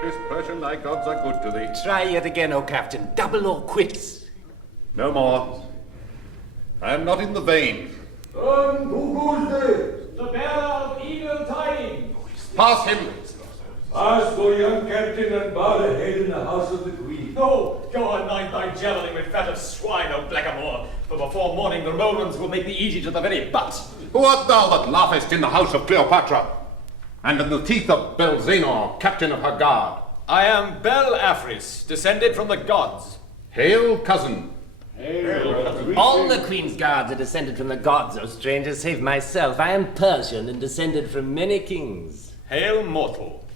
Sleepless Persian, thy gods are good to thee. Try yet again, O Captain. Double or quits. No more. I am not in the vein. And who goes there? The bearer of evil tidings. Pass him. Ask for young captain and bow the head in the house of the queen. No, go anoint thy javelin with fat of swine, O blackamoor, for before morning the Romans will make thee easy to the very butt. Who art thou that laughest in the house of Cleopatra, and in the teeth of Belzenor, captain of her guard? I am Bel-Afris, descended from the gods. Hail, cousin. All the Queen's guards are descended from the gods, O stranger, save myself. I am Persian and descended from many kings. Hail, mortal.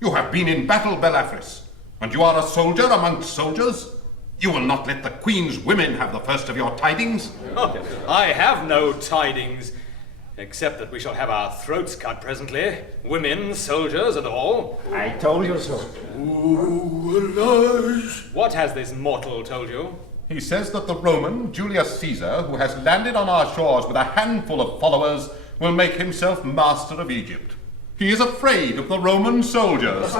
You have been in battle, Bel-Afris, and you are a soldier amongst soldiers. You will not let the Queen's women have the first of your tidings? Oh, I have no tidings, except that we shall have our throats cut presently, women, soldiers, and all. I told you so. What has this mortal told you? He says that the Roman, Julius Caesar, who has landed on our shores with a handful of followers, will make himself master of Egypt. He is afraid of the Roman soldiers.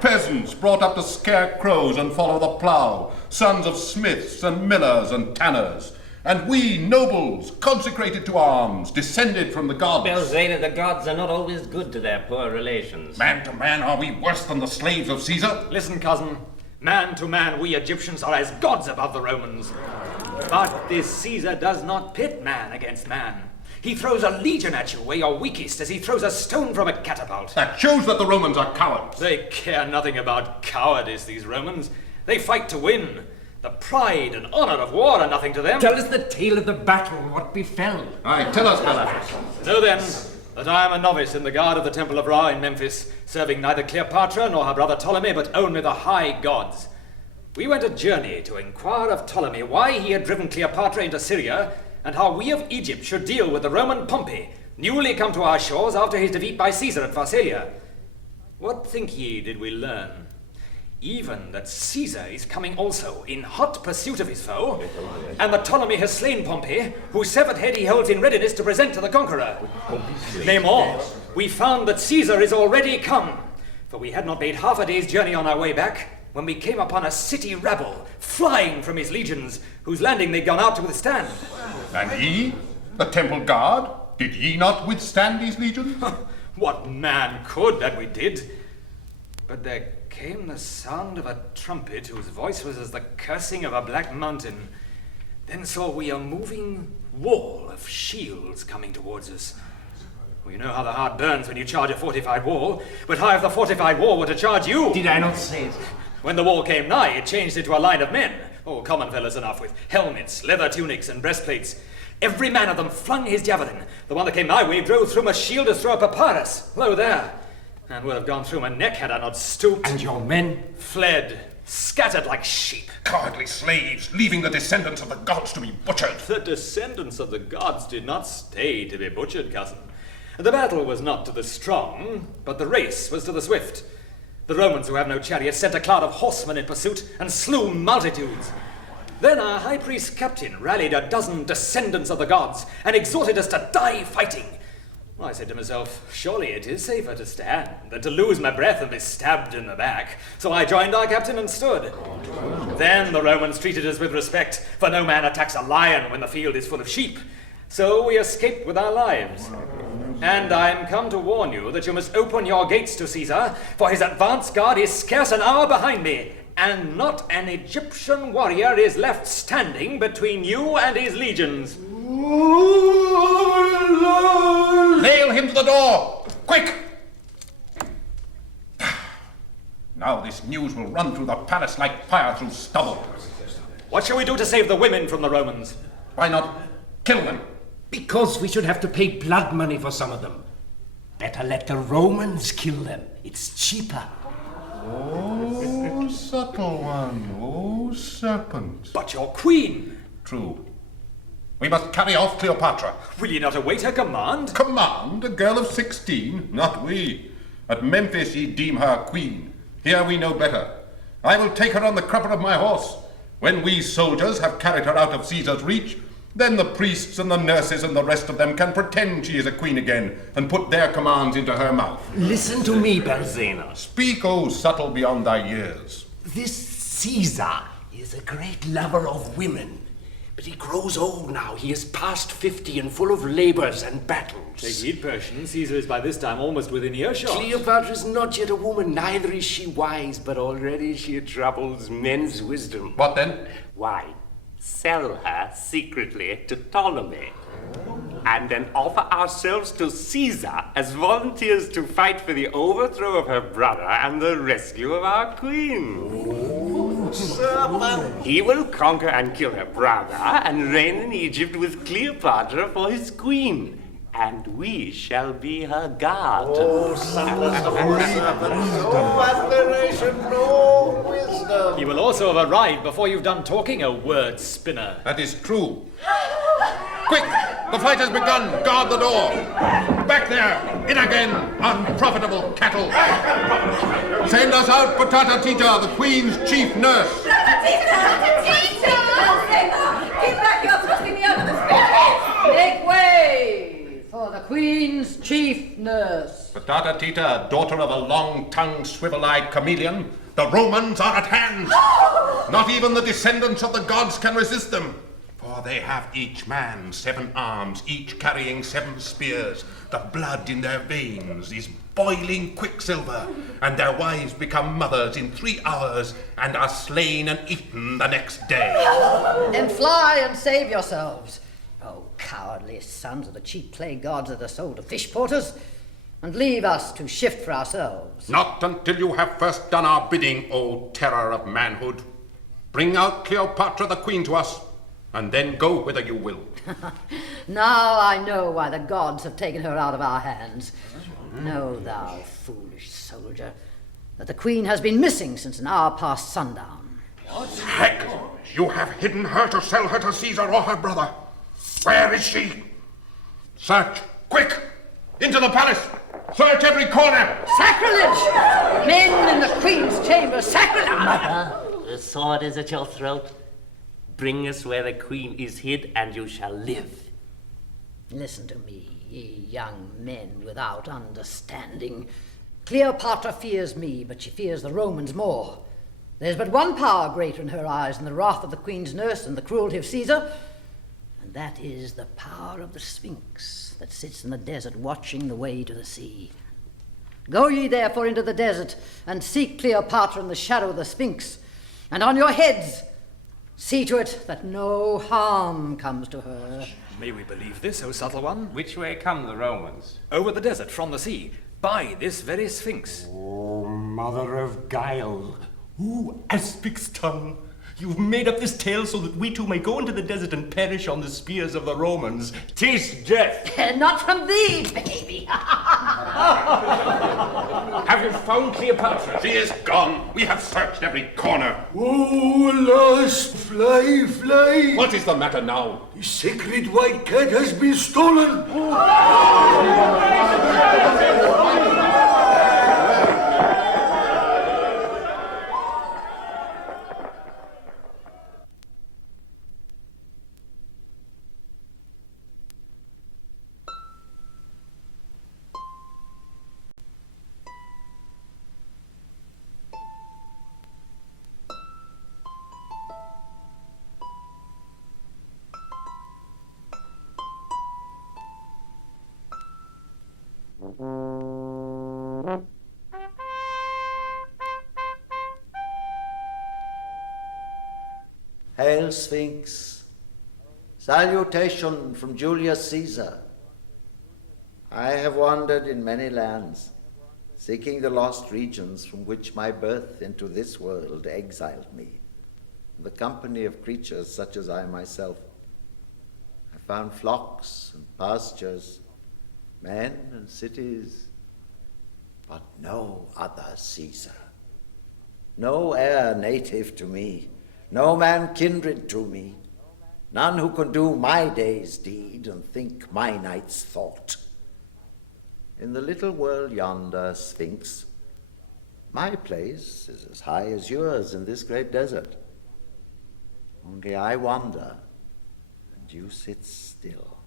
Peasants brought up to scare crows and follow the plough, sons of smiths and millers and tanners. And we, nobles, consecrated to arms, descended from the gods. Belzena, the gods are not always good to their poor relations. Man to man, are we worse than the slaves of Caesar? Listen, cousin. Man to man, we Egyptians are as gods above the Romans. But this Caesar does not pit man against man. He throws a legion at you where you're weakest as he throws a stone from a catapult. That shows that the Romans are cowards. They care nothing about cowardice, these Romans. They fight to win. The pride and honor of war are nothing to them. Tell us the tale of the battle, what befell. Aye, tell us, Bel-Afris. Know then that I am a novice in the guard of the Temple of Ra in Memphis, serving neither Cleopatra nor her brother Ptolemy, but only the high gods. We went a journey to inquire of Ptolemy why he had driven Cleopatra into Syria, and how we of Egypt should deal with the Roman Pompey, newly come to our shores after his defeat by Caesar at Pharsalia. What think ye did we learn? Even that Caesar is coming also, in hot pursuit of his foe, and that Ptolemy has slain Pompey, whose severed head he holds in readiness to present to the conqueror. Nay more, we found that Caesar is already come, for we had not made half a day's journey on our way back, when we came upon a city rabble, flying from his legions, whose landing they'd gone out to withstand. And ye, the temple guard, did ye not withstand these legions? What man could that we did? But there came the sound of a trumpet whose voice was as the cursing of a black mountain. Then saw we a moving wall of shields coming towards us. Well, you know how the heart burns when you charge a fortified wall, but how if the fortified wall were to charge you? Did I not say it? When the wall came nigh, it changed into a line of men, common fellows enough, with helmets, leather tunics, and breastplates. Every man of them flung his javelin. The one that came my way drove through my shield as through a papyrus. Lo there. And would have gone through my neck had I not stooped. And your men? Fled, scattered like sheep. Cowardly slaves, leaving the descendants of the gods to be butchered. The descendants of the gods did not stay to be butchered, cousin. The battle was not to the strong, but the race was to the swift. The Romans, who have no chariots, sent a cloud of horsemen in pursuit and slew multitudes. Then our high priest captain rallied a dozen descendants of the gods and exhorted us to die fighting. I said to myself, surely it is safer to stand than to lose my breath and be stabbed in the back. So I joined our captain and stood. Then the Romans treated us with respect, for no man attacks a lion when the field is full of sheep. So we escaped with our lives. And I am come to warn you that you must open your gates to Caesar, for his advance guard is scarce an hour behind me, and not an Egyptian warrior is left standing between you and his legions. Nail him to the door! Quick! Now this news will run through the palace like fire through stubble. What shall we do to save the women from the Romans? Why not kill them? Because we should have to pay blood money for some of them. Better let the Romans kill them. It's cheaper. Oh, subtle one. Oh, serpent. But your queen! True. We must carry off Cleopatra. Will ye not await her command? Command? A girl of 16? Not we. At Memphis ye deem her queen. Here we know better. I will take her on the crupper of my horse. When we soldiers have carried her out of Caesar's reach, Then the priests and the nurses and the rest of them can pretend she is a queen again and put their commands into her mouth. Listen to me, Berzena. Speak, O subtle beyond thy years. This Caesar is a great lover of women. But he grows old now. He is past 50 and full of labors and battles. Take heed, Persian. Caesar is by this time almost within earshot. Cleopatra is not yet a woman, neither is she wise, but already she troubles men's wisdom. What then? Why, sell her secretly to Ptolemy, and then offer ourselves to Caesar as volunteers to fight for the overthrow of her brother and the rescue of our queen. He will conquer and kill her brother and reign in Egypt with Cleopatra for his queen, and we shall be her guard. No admiration, no wisdom. He will also have arrived before you've done talking, a word spinner. That is true. Quick! The fight has begun! Guard the door! Back there! In again, unprofitable cattle! Send us out Patata Tita, the queen's chief nurse! Patata Tita! Keep back, you're thrusting me out of the spirit! Make way for the Queen's chief nurse. Patata Tita, daughter of a long-tongued, swivel-eyed chameleon, the Romans are at hand! Not even the descendants of the gods can resist them. For they have each man 7 arms, each carrying 7 spears. The blood in their veins is boiling quicksilver, and their wives become mothers in 3 hours and are slain and eaten the next day. Then fly and save yourselves, oh cowardly sons of the cheap clay gods that are sold to fish porters, and leave us to shift for ourselves. Not until you have first done our bidding, O terror of manhood. Bring out Cleopatra the queen to us, and then go whither you will. Now I know why the gods have taken her out of our hands. Know thou, foolish soldier, that the queen has been missing since an hour past sundown. Heck! You have hidden her to sell her to Caesar or her brother. Where is she? Search, quick! Into the palace! Search every corner! Sacrilege! Men in the queen's chamber, sacrilege! The sword is at your throat. Bring us where the queen is hid, and you shall live. Listen to me, ye young men without understanding. Cleopatra fears me, but she fears the Romans more. There's but one power greater in her eyes than the wrath of the queen's nurse and the cruelty of Caesar, and that is the power of the Sphinx that sits in the desert watching the way to the sea. Go ye therefore into the desert and seek Cleopatra in the shadow of the Sphinx, and on your heads see to it that no harm comes to her. May we believe this, O subtle one? Which way come the Romans? Over the desert, from the sea, by this very Sphinx. Oh, mother of guile. Ooh, aspic's tongue. You've made up this tale so that we too may go into the desert and perish on the spears of the Romans. 'Tis death. Not from thee, baby. Have you found Cleopatra? She is gone. We have searched every corner. Oh, alas! Fly, fly! What is the matter now? The sacred white cat has been stolen! Hail, Sphinx. Salutation from Julius Caesar. I have wandered in many lands, seeking the lost regions from which my birth into this world exiled me, in the company of creatures such as I myself. I found flocks and pastures, men and cities, but no other Caesar. No heir native to me, no man kindred to me, none who can do my day's deed and think my night's thought. In the little world yonder, Sphinx, my place is as high as yours in this great desert. Only I wander, and and you sit still.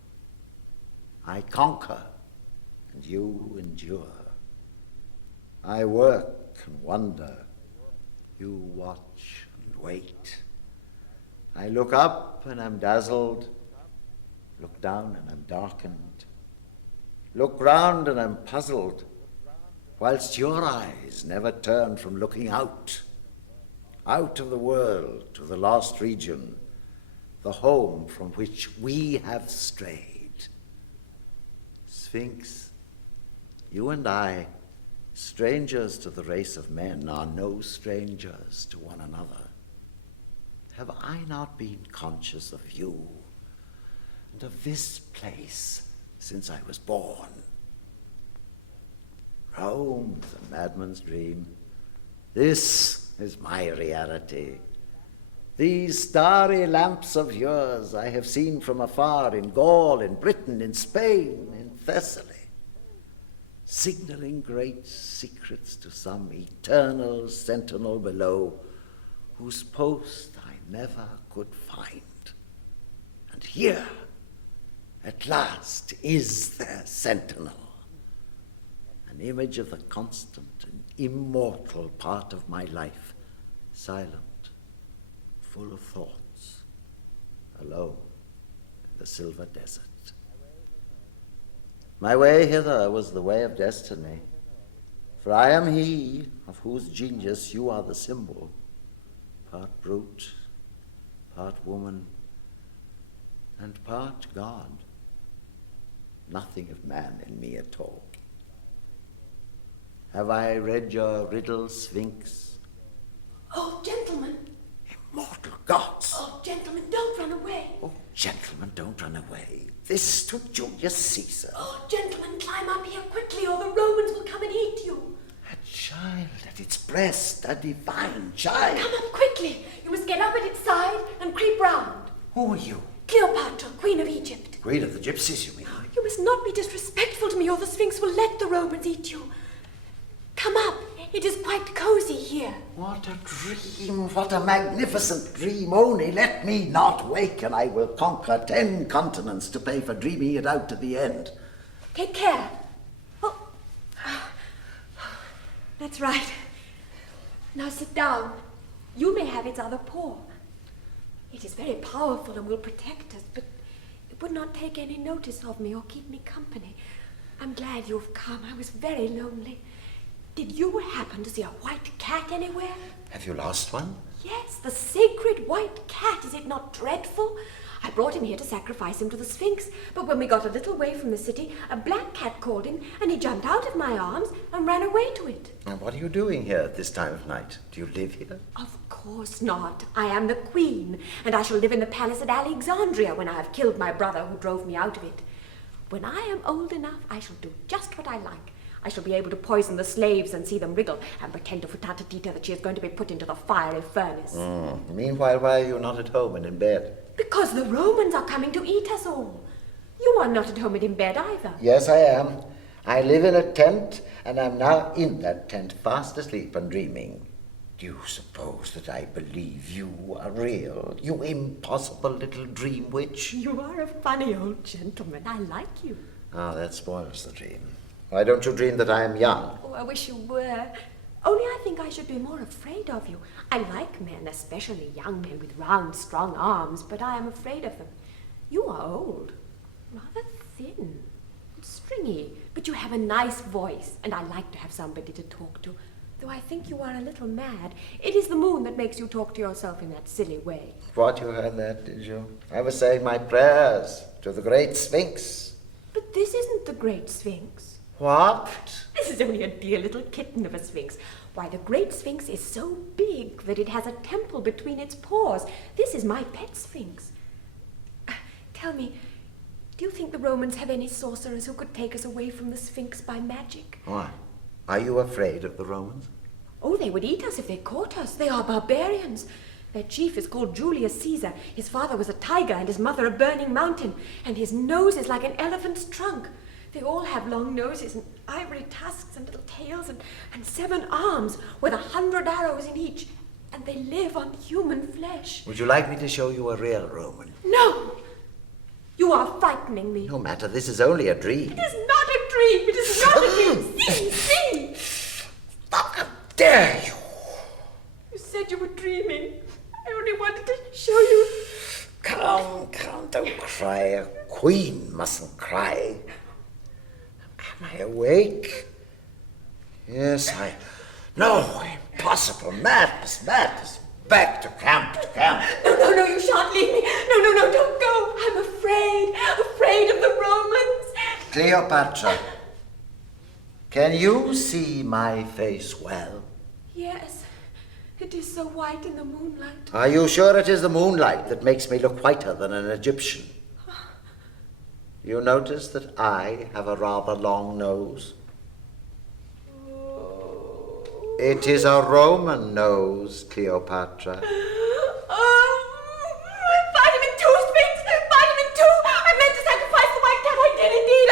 I conquer, and you endure. I work and wonder, you watch and wait. I look up and I'm dazzled, look down and I'm darkened, look round and I'm puzzled, whilst your eyes never turn from looking out of the world to the lost region, the home from which we have strayed. Sphinx, you and I, strangers to the race of men, are no strangers to one another. Have I not been conscious of you and of this place since I was born? Rome, the madman's dream. This is my reality. These starry lamps of yours I have seen from afar in Gaul, in Britain, in Spain, in Thessaly, signaling great secrets to some eternal sentinel below, whose post I never could find. And here, at last, is their sentinel, an image of the constant and immortal part of my life, silent, full of thoughts, alone in the silver desert. My way hither was the way of destiny, for I am he of whose genius you are the symbol, part brute, part woman, and part God. Nothing of man in me at all. Have I read your riddle, Sphinx? Oh, gentlemen. Immortal gods! Oh, gentlemen, don't run away. Oh, gentlemen, don't run away. This to Julius Caesar. Oh, gentlemen, climb up here quickly or the Romans will come and eat you. A child at its breast, a divine child. Come up quickly. You must get up at its side and creep round. Who are you? Cleopatra, Queen of Egypt. Queen of the Gypsies, you mean? You must not be disrespectful to me or the Sphinx will let the Romans eat you. Come up. It is quite cozy here. What a dream, what a magnificent dream. Only let me not wake and I will conquer 10 continents to pay for dreaming it out to the end. Take care. Oh. That's right. Now sit down. You may have its other paw. It is very powerful and will protect us, but it would not take any notice of me or keep me company. I'm glad you've come. I was very lonely. Did you happen to see a white cat anywhere? Have you lost one? Yes, the sacred white cat. Is it not dreadful? I brought him here to sacrifice him to the Sphinx, but when we got a little way from the city, a black cat called him, and he jumped out of my arms and ran away to it. And what are you doing here at this time of night? Do you live here? Of course not. I am the queen, and I shall live in the palace at Alexandria when I have killed my brother who drove me out of it. When I am old enough, I shall do just what I like. I shall be able to poison the slaves and see them wriggle and pretend to Futatata that she is going to be put into the fiery furnace. Meanwhile, why are you not at home and in bed? Because the Romans are coming to eat us all. You are not at home and in bed either. Yes, I am. I live in a tent, and I'm now in that tent, fast asleep and dreaming. Do you suppose that I believe you are real, you impossible little dream witch? You are a funny old gentleman. I like you. Ah, that spoils the dream. Why don't you dream that I am young? Oh, I wish you were. Only I think I should be more afraid of you. I like men, especially young men with round, strong arms, but I am afraid of them. You are old, rather thin, and stringy, but you have a nice voice, and I like to have somebody to talk to. Though I think you are a little mad. It is the moon that makes you talk to yourself in that silly way. What, you heard that, did you? I was saying my prayers to the great Sphinx. But this isn't the great Sphinx. What? This is only a dear little kitten of a Sphinx. Why, the great Sphinx is so big that it has a temple between its paws. This is my pet Sphinx. Tell me, do you think the Romans have any sorcerers who could take us away from the Sphinx by magic? Why? Are you afraid of the Romans? Oh, they would eat us if they caught us. They are barbarians. Their chief is called Julius Caesar. His father was a tiger and his mother a burning mountain, and his nose is like an elephant's trunk. They all have long noses and ivory tusks and little tails and 7 arms with 100 arrows in each, and they live on human flesh. Would you like me to show you a real Roman? No! You are frightening me. No matter, this is only a dream. It is not a dream. It is not a dream. See. How dare you? You said you were dreaming. I only wanted to show you. Come, don't cry. A queen mustn't cry. Am I awake? Yes, No, impossible. Madness. Back to camp. No, you shan't leave me. No, don't go. I'm afraid of the Romans. Cleopatra, can you see my face well? Yes, it is so white in the moonlight. Are you sure it is the moonlight that makes me look whiter than an Egyptian? You notice that I have a rather long nose? It is a Roman nose, Cleopatra. Vitamin 2, Sphinx! Vitamin 2! I meant to sacrifice the white cat. I did indeed.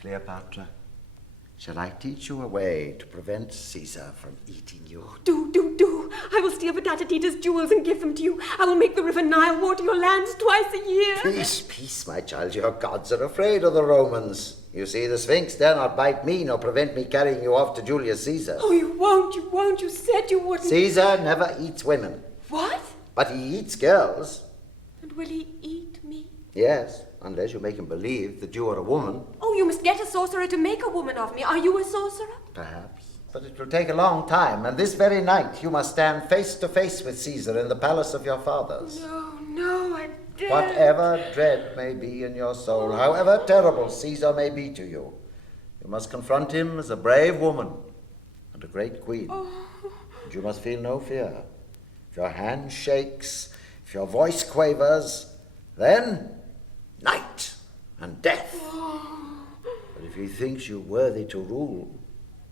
Cleopatra, shall I teach you a way to prevent Caesar from eating you? Do. I will steal Patatita's jewels and give them to you. I will make the river Nile water your lands twice a year. Peace, my child. Your gods are afraid of the Romans. You see, the Sphinx dare not bite me nor prevent me carrying you off to Julius Caesar. Oh, you won't. You said you wouldn't. Caesar never eats women. What? But he eats girls. And will he eat me? Yes, unless you make him believe that you are a woman. Oh, you must get a sorcerer to make a woman of me. Are you a sorcerer? Perhaps. But it will take a long time, and this very night you must stand face to face with Caesar in the palace of your fathers. No, I daren't. Whatever dread may be in your soul, however terrible Caesar may be to you, you must confront him as a brave woman and a great queen. And you must feel no fear. If your hand shakes, if your voice quavers, then night and death. But if he thinks you worthy to rule,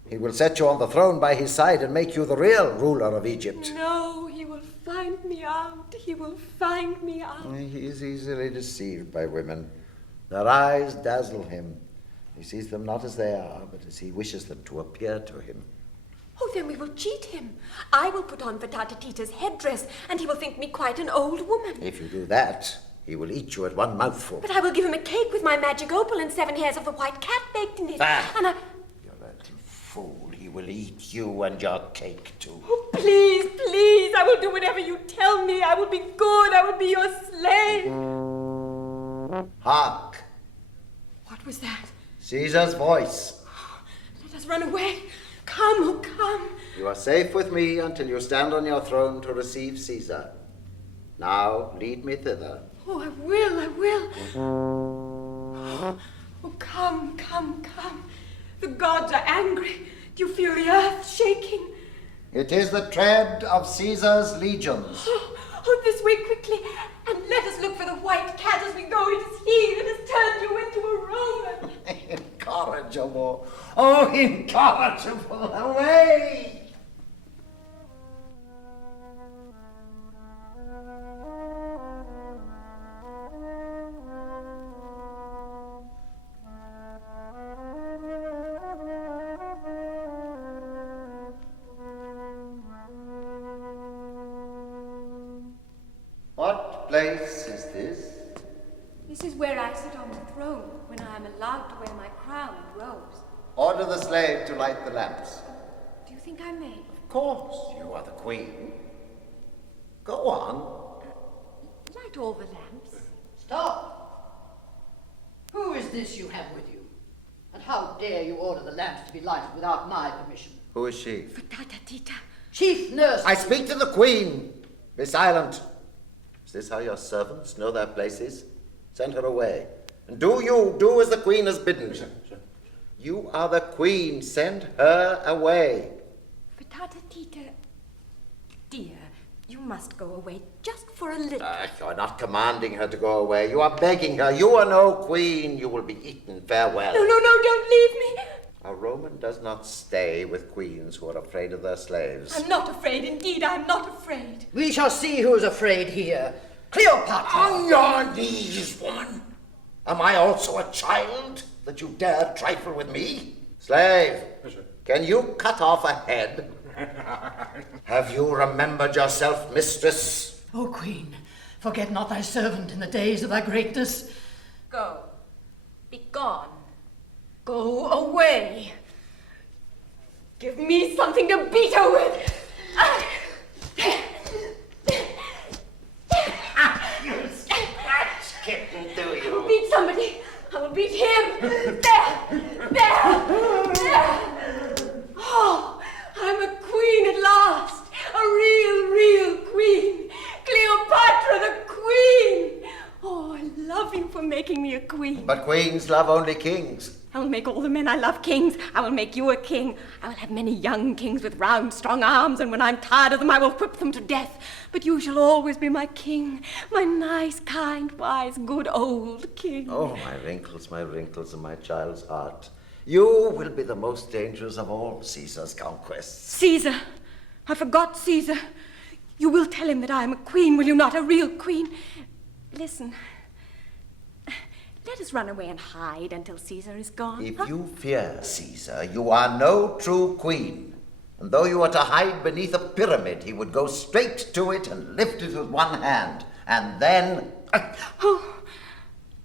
he will set you on the throne by his side and make you the real ruler of Egypt. No, he will find me out. He is easily deceived by women. Their eyes dazzle him. He sees them not as they are, but as he wishes them to appear to him. Oh, then we will cheat him. I will put on Patatita's headdress, and he will think me quite an old woman. If you do that, he will eat you at one mouthful. But I will give him a cake with my magic opal and 7 hairs of the white cat baked in it. And You're a fool. He will eat you and your cake too. Oh, please, I will do whatever you tell me. I will be good. I will be your slave. Hark! What was that? Caesar's voice. Let us run away. Come. You are safe with me until you stand on your throne to receive Caesar. Now, lead me thither. Oh, I will. Oh, come. The gods are angry. Do you feel the earth shaking? It is the tread of Caesar's legions. Oh, this way quickly. And let us look for the white cat as we go. It is he that has turned you into a Roman. Incorrigible. Oh, incorrigible. Away! What place is this? This is where I sit on the throne when I am allowed to wear my crown and robes. Order the slave to light the lamps. Do you think I may? Of course, you are the queen. Go on. Light all the lamps. Stop! Who is this you have with you? And how dare you order the lamps to be lighted without my permission? Who is she? Patatita. Chief nurse! I speak to the queen. Be silent. Is this how your servants know their places? Send her away. And do as the queen has bidden. You are the queen. Send her away. Patatita, dear, you must go away just for a little. You're not commanding her to go away. You are begging her. You are no queen. You will be eaten. Farewell. No, don't leave me. A Roman does not stay with queens who are afraid of their slaves. I'm not afraid. Indeed, I'm not afraid. We shall see who is afraid here. Cleopatra! On your knees, woman. Am I also a child that you dare trifle with me? Slave, can you cut off a head? Have you remembered yourself, mistress? Oh, Queen, Forget not thy servant in the days of thy greatness. Go. Be gone. Go away. Give me something to beat her with. You scratch kitten, do I you? will beat somebody. I will beat him. There. Oh, I'm a queen at last. A real queen. Cleopatra the queen. Oh, I love you for making me a queen. But queens love only kings. I will make all the men I love kings. I will make you a king. I will have many young kings with round, strong arms, and when I'm tired of them, I will whip them to death. But you shall always be my king, my nice, kind, wise, good old king. Oh, my wrinkles, and my child's heart. You will be the most dangerous of all Caesar's conquests. Caesar! I forgot Caesar. You will tell him that I am a queen, will you not? A real queen. Listen. Let us run away and hide until Caesar is gone. If you fear Caesar, you are no true queen. And though you were to hide beneath a pyramid, he would go straight to it and lift it with one hand. And then...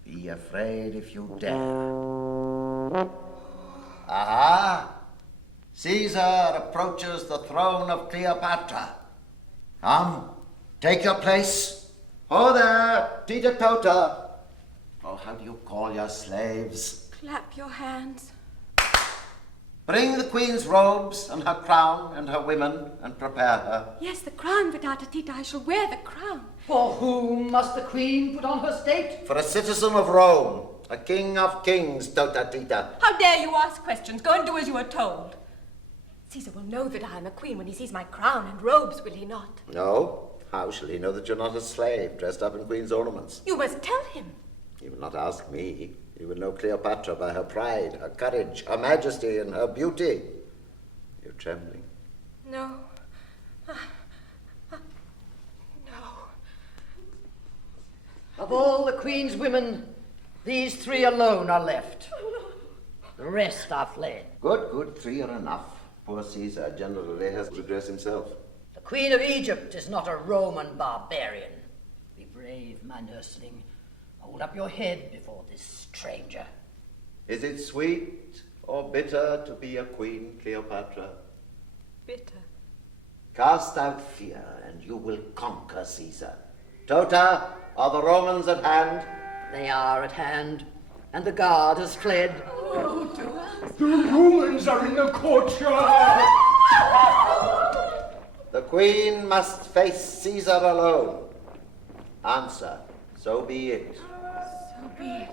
Be afraid if you dare. Aha! Caesar approaches the throne of Cleopatra. Come, take your place. Oh there, Tita Tota. Oh, how do you call your slaves? Clap your hands. Bring the queen's robes and her crown and her women and prepare her. Yes, the crown, Vidata Tita. I shall wear the crown. For whom must the queen put on her state? For a citizen of Rome, a king of kings, Tota Tita. How dare you ask questions? Go and do as you are told. Caesar will know that I am a queen when he sees my crown and robes, will he not? No. How shall he know that you're not a slave dressed up in queen's ornaments? You must tell him. He will not ask me. He will know Cleopatra by her pride, her courage, her majesty, and her beauty. You're trembling. No. No. Of all the queen's women, these three alone are left. The rest are fled. Good. 3 are enough. Poor Caesar generally has to dress himself. The queen of Egypt is not a Roman barbarian. Be brave, my nursling. Hold up your head before this stranger. Is it sweet or bitter to be a queen, Cleopatra? Bitter. Cast out fear, and you will conquer Caesar. Tota, are the Romans at hand? They are at hand, and the guard has fled. The Romans are in the courtyard! The queen must face Caesar alone. Answer, so be it. So be it.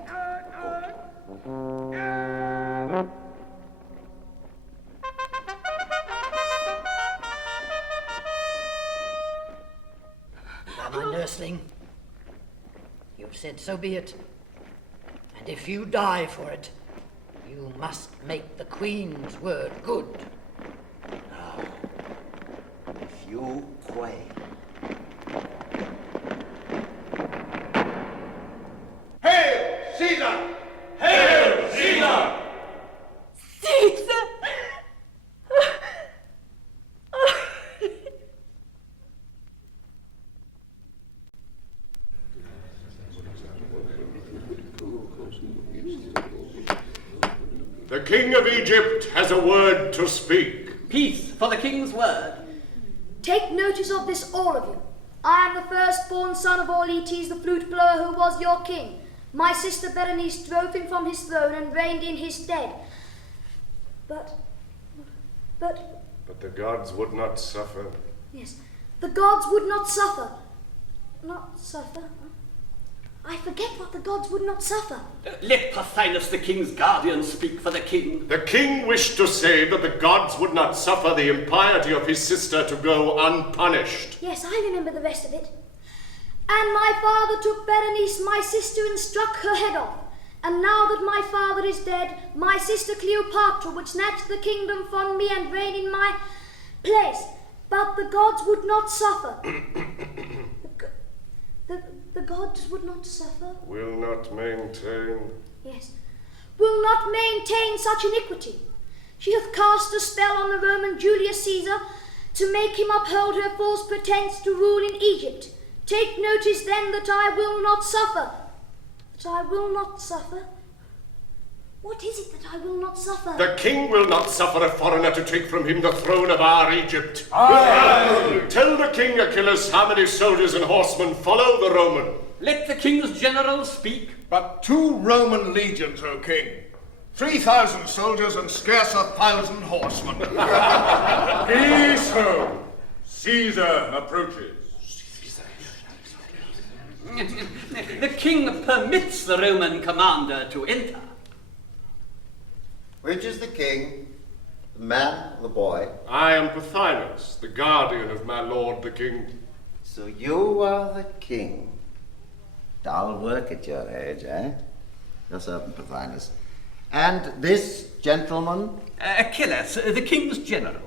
Now, my nursling, you've said so be it. And if you die for it, you must make the queen's word good. Now, if you quail, Hail, Caesar! Hail, Caesar! Caesar! The king of Egypt has a word to speak. Peace for the king's word. Take notice of this, all of you. I am the firstborn son of Auletes, the flute blower, who was your king. My sister Berenice drove him from his throne and reigned in his stead. But the gods would not suffer. yes, the gods would not suffer. Not suffer? I forget what the gods would not suffer. Let Pothinus, the king's guardian, speak for the king. The king wished to say that the gods would not suffer the impiety of his sister to go unpunished. Yes, I remember the rest of it. And my father took Berenice, my sister, and struck her head off. And now that my father is dead, my sister Cleopatra would snatch the kingdom from me and reign in my place. But the gods would not suffer. The gods would not suffer. Will not maintain. Yes. Will not maintain such iniquity. She hath cast a spell on the Roman Julius Caesar to make him uphold her false pretense to rule in Egypt. Take notice then that I will not suffer. That I will not suffer. What is it that I will not suffer? The king will not suffer a foreigner to take from him the throne of our Egypt. Aye. Tell the king, Achilles, how many soldiers and horsemen follow the Roman. Let the king's generals speak. But 2 Roman legions, O king. 3,000 soldiers and scarce 1,000 horsemen. Be so. Caesar approaches. The king permits the Roman commander to enter. Which is the king? The man or the boy? I am Pothinus, the guardian of my lord the king. So you are the king. Dull work at your age, eh? Your servant, Pothinus. And this gentleman? Achilles, the king's general.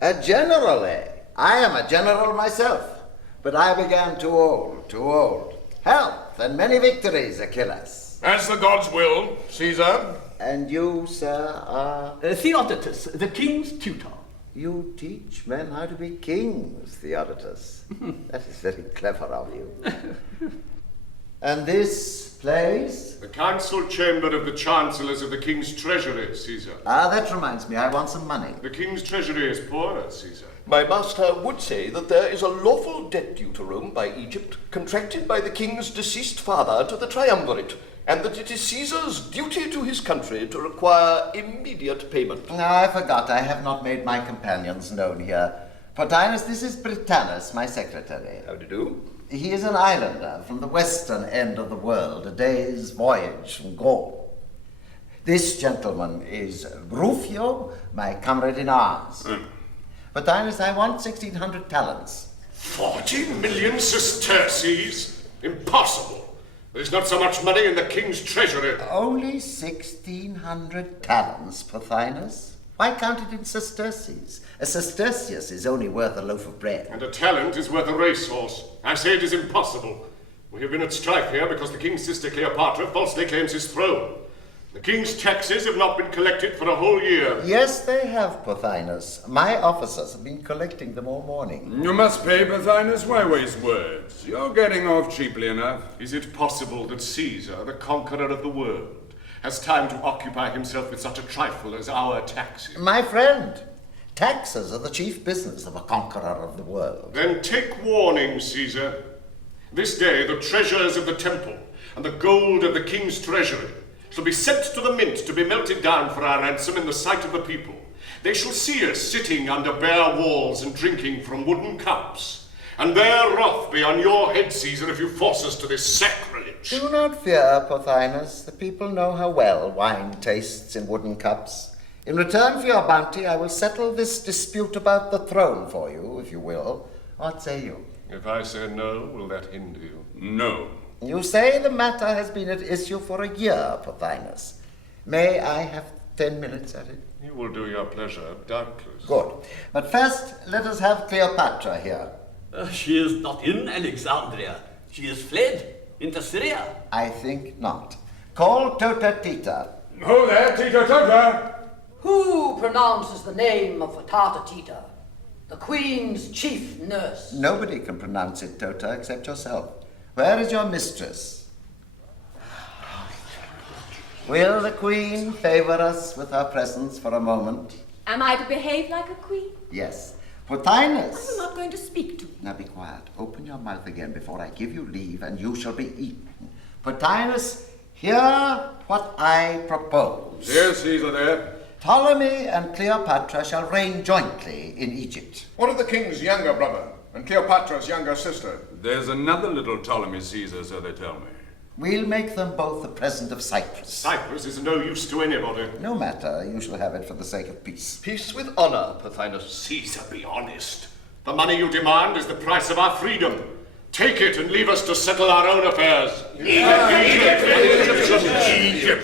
A general, eh? I am a general myself, but I began too old. Health and many victories, Achilles. As the gods will, Caesar. And you, sir, are? Theodotus, the king's tutor. You teach men how to be kings, Theodotus. That is very clever of you. And this place? The council chamber of the chancellors of the king's treasury, Caesar. Ah, that reminds me, I want some money. The king's treasury is poorer, Caesar. My master would say that there is a lawful debt due to Rome by Egypt, contracted by the king's deceased father to the triumvirate, and that it is Caesar's duty to his country to require immediate payment. No, I forgot. I have not made my companions known here. Pothinus, this is Britannis, my secretary. How do you do? He is an islander from the western end of the world, a day's voyage from Gaul. This gentleman is Rufio, my comrade in arms. Pothinus, I want 1,600 talents. 40 million sesterces? Impossible. There is not so much money in the king's treasury. Only 1,600 talents, Pothinus. Why count it in sesterces? A sestertius is only worth a loaf of bread. And a talent is worth a racehorse. I say it is impossible. We have been at strife here because the king's sister Cleopatra falsely claims his throne. The king's taxes have not been collected for a whole year. Yes, they have, Pothinus. My officers have been collecting them all morning. You must pay, Pothinus. Why waste words? You're getting off cheaply enough. Is it possible that Caesar, the conqueror of the world, has time to occupy himself with such a trifle as our taxes? My friend, taxes are the chief business of a conqueror of the world. Then take warning, Caesar. This day the treasures of the temple and the gold of the king's treasury shall be sent to the mint to be melted down for our ransom in the sight of the people. They shall see us sitting under bare walls and drinking from wooden cups. And their wrath be on your head, Caesar, if you force us to this sacrilege. Do not fear, Pothinus. The people know how well wine tastes in wooden cups. In return for your bounty, I will settle this dispute about the throne for you, if you will. What say you? If I say no, will that hinder you? No. You say the matter has been at issue for a year, Pothinus. May I have 10 minutes at it? You will do your pleasure, doubtless. Good. But first, let us have Cleopatra here. She is not in Alexandria. She is fled into Syria. I think not. Call Tota Tita. Ho there, Tita Tota! Who pronounces the name of Fatata Tita, the queen's chief nurse? Nobody can pronounce it, Tota, except yourself. Where is your mistress? Will the queen favor us with her presence for a moment? Am I to behave like a queen? Yes. Pothinus. I'm not going to speak to you. Now be quiet. Open your mouth again before I give you leave, and you shall be eaten. Pothinus, hear what I propose. Yes, Caesar there. Ptolemy and Cleopatra shall reign jointly in Egypt. What of the king's younger brother and Cleopatra's younger sister? There's another little Ptolemy Caesar, so they tell me. We'll make them both the president of Cyprus. Cyprus is no use to anybody. No matter, you shall have it for the sake of peace. Peace with honor, Pothinus. Caesar, be honest. The money you demand is the price of our freedom. Take it and leave us to settle our own affairs. Egypt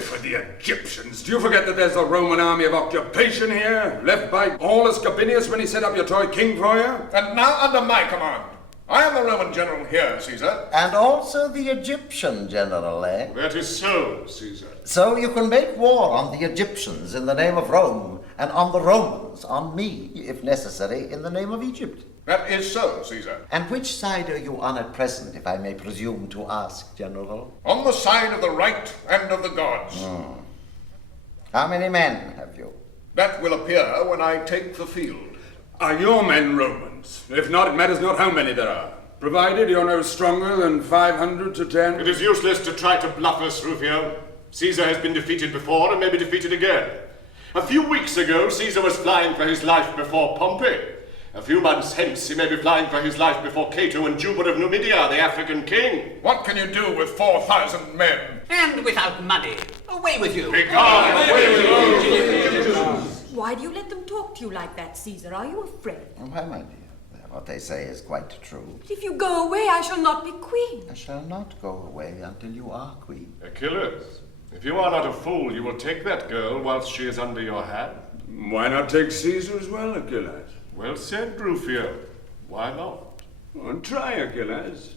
for the Egyptians. Do you forget that there's a Roman army of occupation here, left by Aulus Gabinius when he set up your toy king for you? And now under my command. I am the Roman general here, Caesar. And also the Egyptian general, eh? That is so, Caesar. So you can make war on the Egyptians in the name of Rome, and on the Romans, on me, if necessary, in the name of Egypt. That is so, Caesar. And which side are you on at present, if I may presume to ask, General? On the side of the right and of the gods. How many men have you? That will appear when I take the field. Are your men Romans? If not, it matters not how many there are. Provided you're no stronger than 500 to 10. It is useless to try to bluff us, Rufio. Caesar has been defeated before and may be defeated again. A few weeks ago, Caesar was flying for his life before Pompey. A few months hence, he may be flying for his life before Cato and Juba of Numidia, the African king. What can you do with 4,000 men? And without money. Away with you. Begone! Away with you! Why do you let them talk to you like that, Caesar? Are you afraid? Why, my dear, what they say is quite true. If you go away, I shall not be queen. I shall not go away until you are queen. Achilles, if you are not a fool, you will take that girl whilst she is under your hand. Why not take Caesar as well, Achilles? Well said, Rufio. Why not? Well, try, Achilles.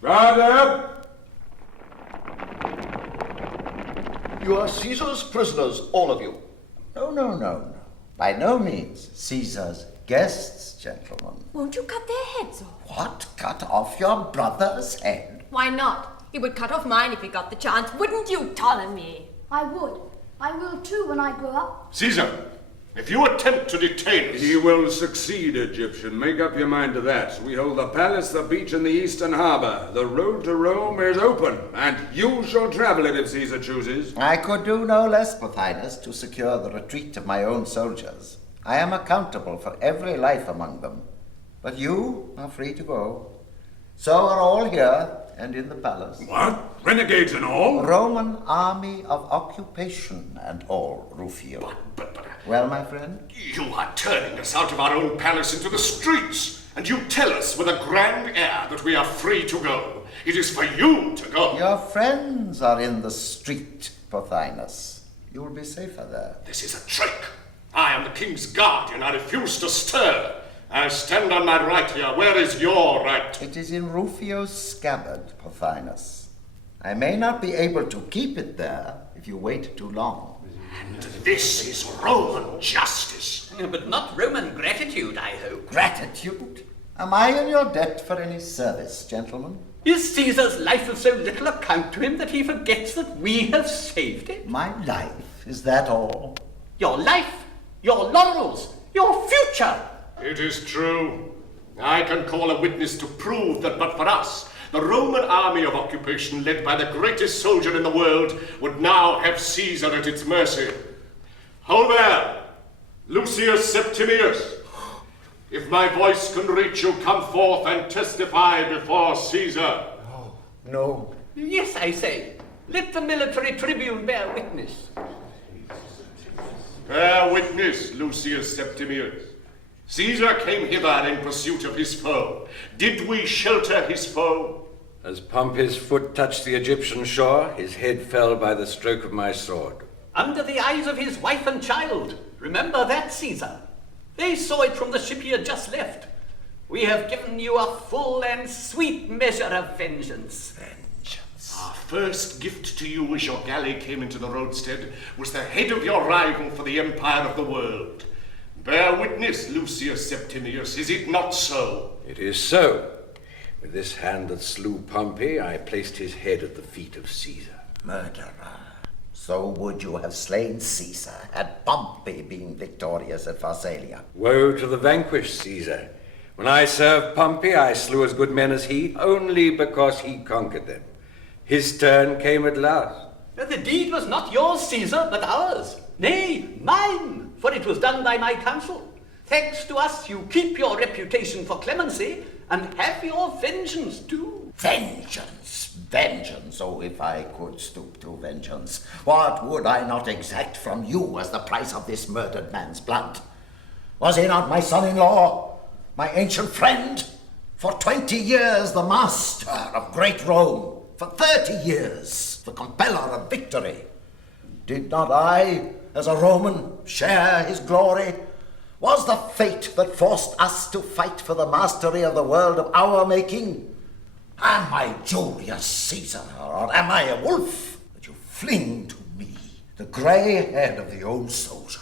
Brother! You are Caesar's prisoners, all of you. No. By no means. Caesar's guests, gentlemen. Won't you cut their heads off? What? Cut off your brother's head? Why not? He would cut off mine if he got the chance, wouldn't you, Ptolemy? I would. I will too when I grow up. Caesar, if you attempt to detain us... He will succeed, Egyptian. Make up your mind to that. We hold the palace, the beach, and the eastern harbor. The road to Rome is open, and you shall travel it if Caesar chooses. I could do no less, Pothinus, to secure the retreat of my own soldiers. I am accountable for every life among them. But you are free to go. So are all here and in the palace. What? Renegades and all? Roman army of occupation and all, Rufio. But... Well, my friend? You are turning us out of our own palace into the streets, and you tell us with a grand air that we are free to go. It is for you to go. Your friends are in the street, Pothinus. You will be safer there. This is a trick. I am the king's guardian. I refuse to stir. I stand on my right here. Where is your right? It is in Rufio's scabbard, Pothinus. I may not be able to keep it there if you wait too long. And this is Roman justice. But not Roman gratitude, I hope. Gratitude? Am I in your debt for any service, gentlemen? Is Caesar's life of so little account to him that he forgets that we have saved it? My life? Is that all? Your life, your laurels, your future. It is true. I can call a witness to prove that but for us, the Roman army of occupation, led by the greatest soldier in the world, would now have Caesar at its mercy. Hold there! Lucius Septimius! If my voice can reach you, come forth and testify before Caesar. No. Yes, I say. Let the military tribune bear witness. Bear witness, Lucius Septimius. Caesar came hither in pursuit of his foe. Did we shelter his foe? As Pompey's foot touched the Egyptian shore, his head fell by the stroke of my sword. Under the eyes of his wife and child. Remember that, Caesar. They saw it from the ship he had just left. We have given you a full and sweet measure of vengeance. Our first gift to you as your galley came into the roadstead was the head of your rival for the empire of the world. Bear witness, Lucius Septimius, is it not so? It is so. With this hand that slew Pompey, I placed his head at the feet of Caesar. Murderer. So would you have slain Caesar had Pompey been victorious at Pharsalia. Woe to the vanquished, Caesar. When I served Pompey, I slew as good men as he, only because he conquered them. His turn came at last. The deed was not yours, Caesar, but ours. Nay, mine, for it was done by my counsel. Thanks to us, you keep your reputation for clemency, and have your vengeance too. Vengeance, vengeance. Oh, if I could stoop to vengeance, what would I not exact from you as the price of this murdered man's blood? Was he not my son-in-law, my ancient friend? For 20 years the master of great Rome, for 30 years the compeller of victory. Did not I, as a Roman, share his glory? Was the fate that forced us to fight for the mastery of the world of our making? Am I Julius Caesar, or am I a wolf, that you fling to me the grey head of the old soldier,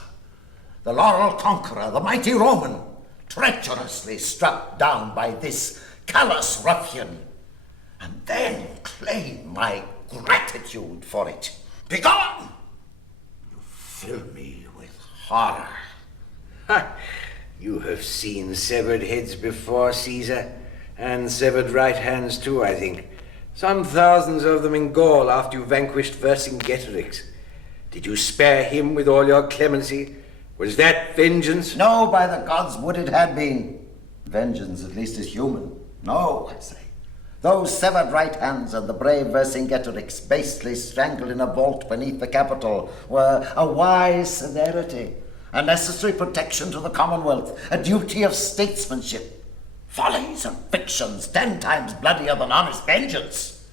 the laurel conqueror, the mighty Roman, treacherously struck down by this callous ruffian, and then claim my gratitude for it. Begone! You fill me with horror. Ha! You have seen severed heads before, Caesar, and severed right hands too, I think. Some thousands of them in Gaul after you vanquished Vercingetorix. Did you spare him with all your clemency? Was that vengeance? No, by the gods, would it had been. Vengeance at least is human. No, I say. Those severed right hands of the brave Vercingetorix, basely strangled in a vault beneath the Capitol, were a wise severity, a necessary protection to the Commonwealth, a duty of statesmanship. Follies and fictions 10 times bloodier than honest vengeance.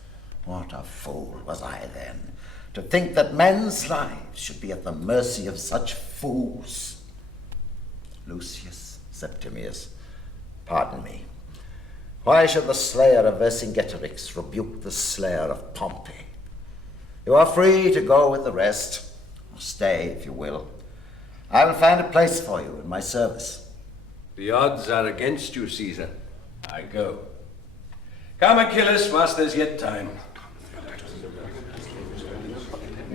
What a fool was I then, to think that men's lives should be at the mercy of such fools. Lucius Septimius, pardon me. Why should the slayer of Vercingetorix rebuke the slayer of Pompey? You are free to go with the rest, or stay if you will. I will find a place for you in my service. The odds are against you, Caesar. I go. Come, Achilles, whilst there's yet time.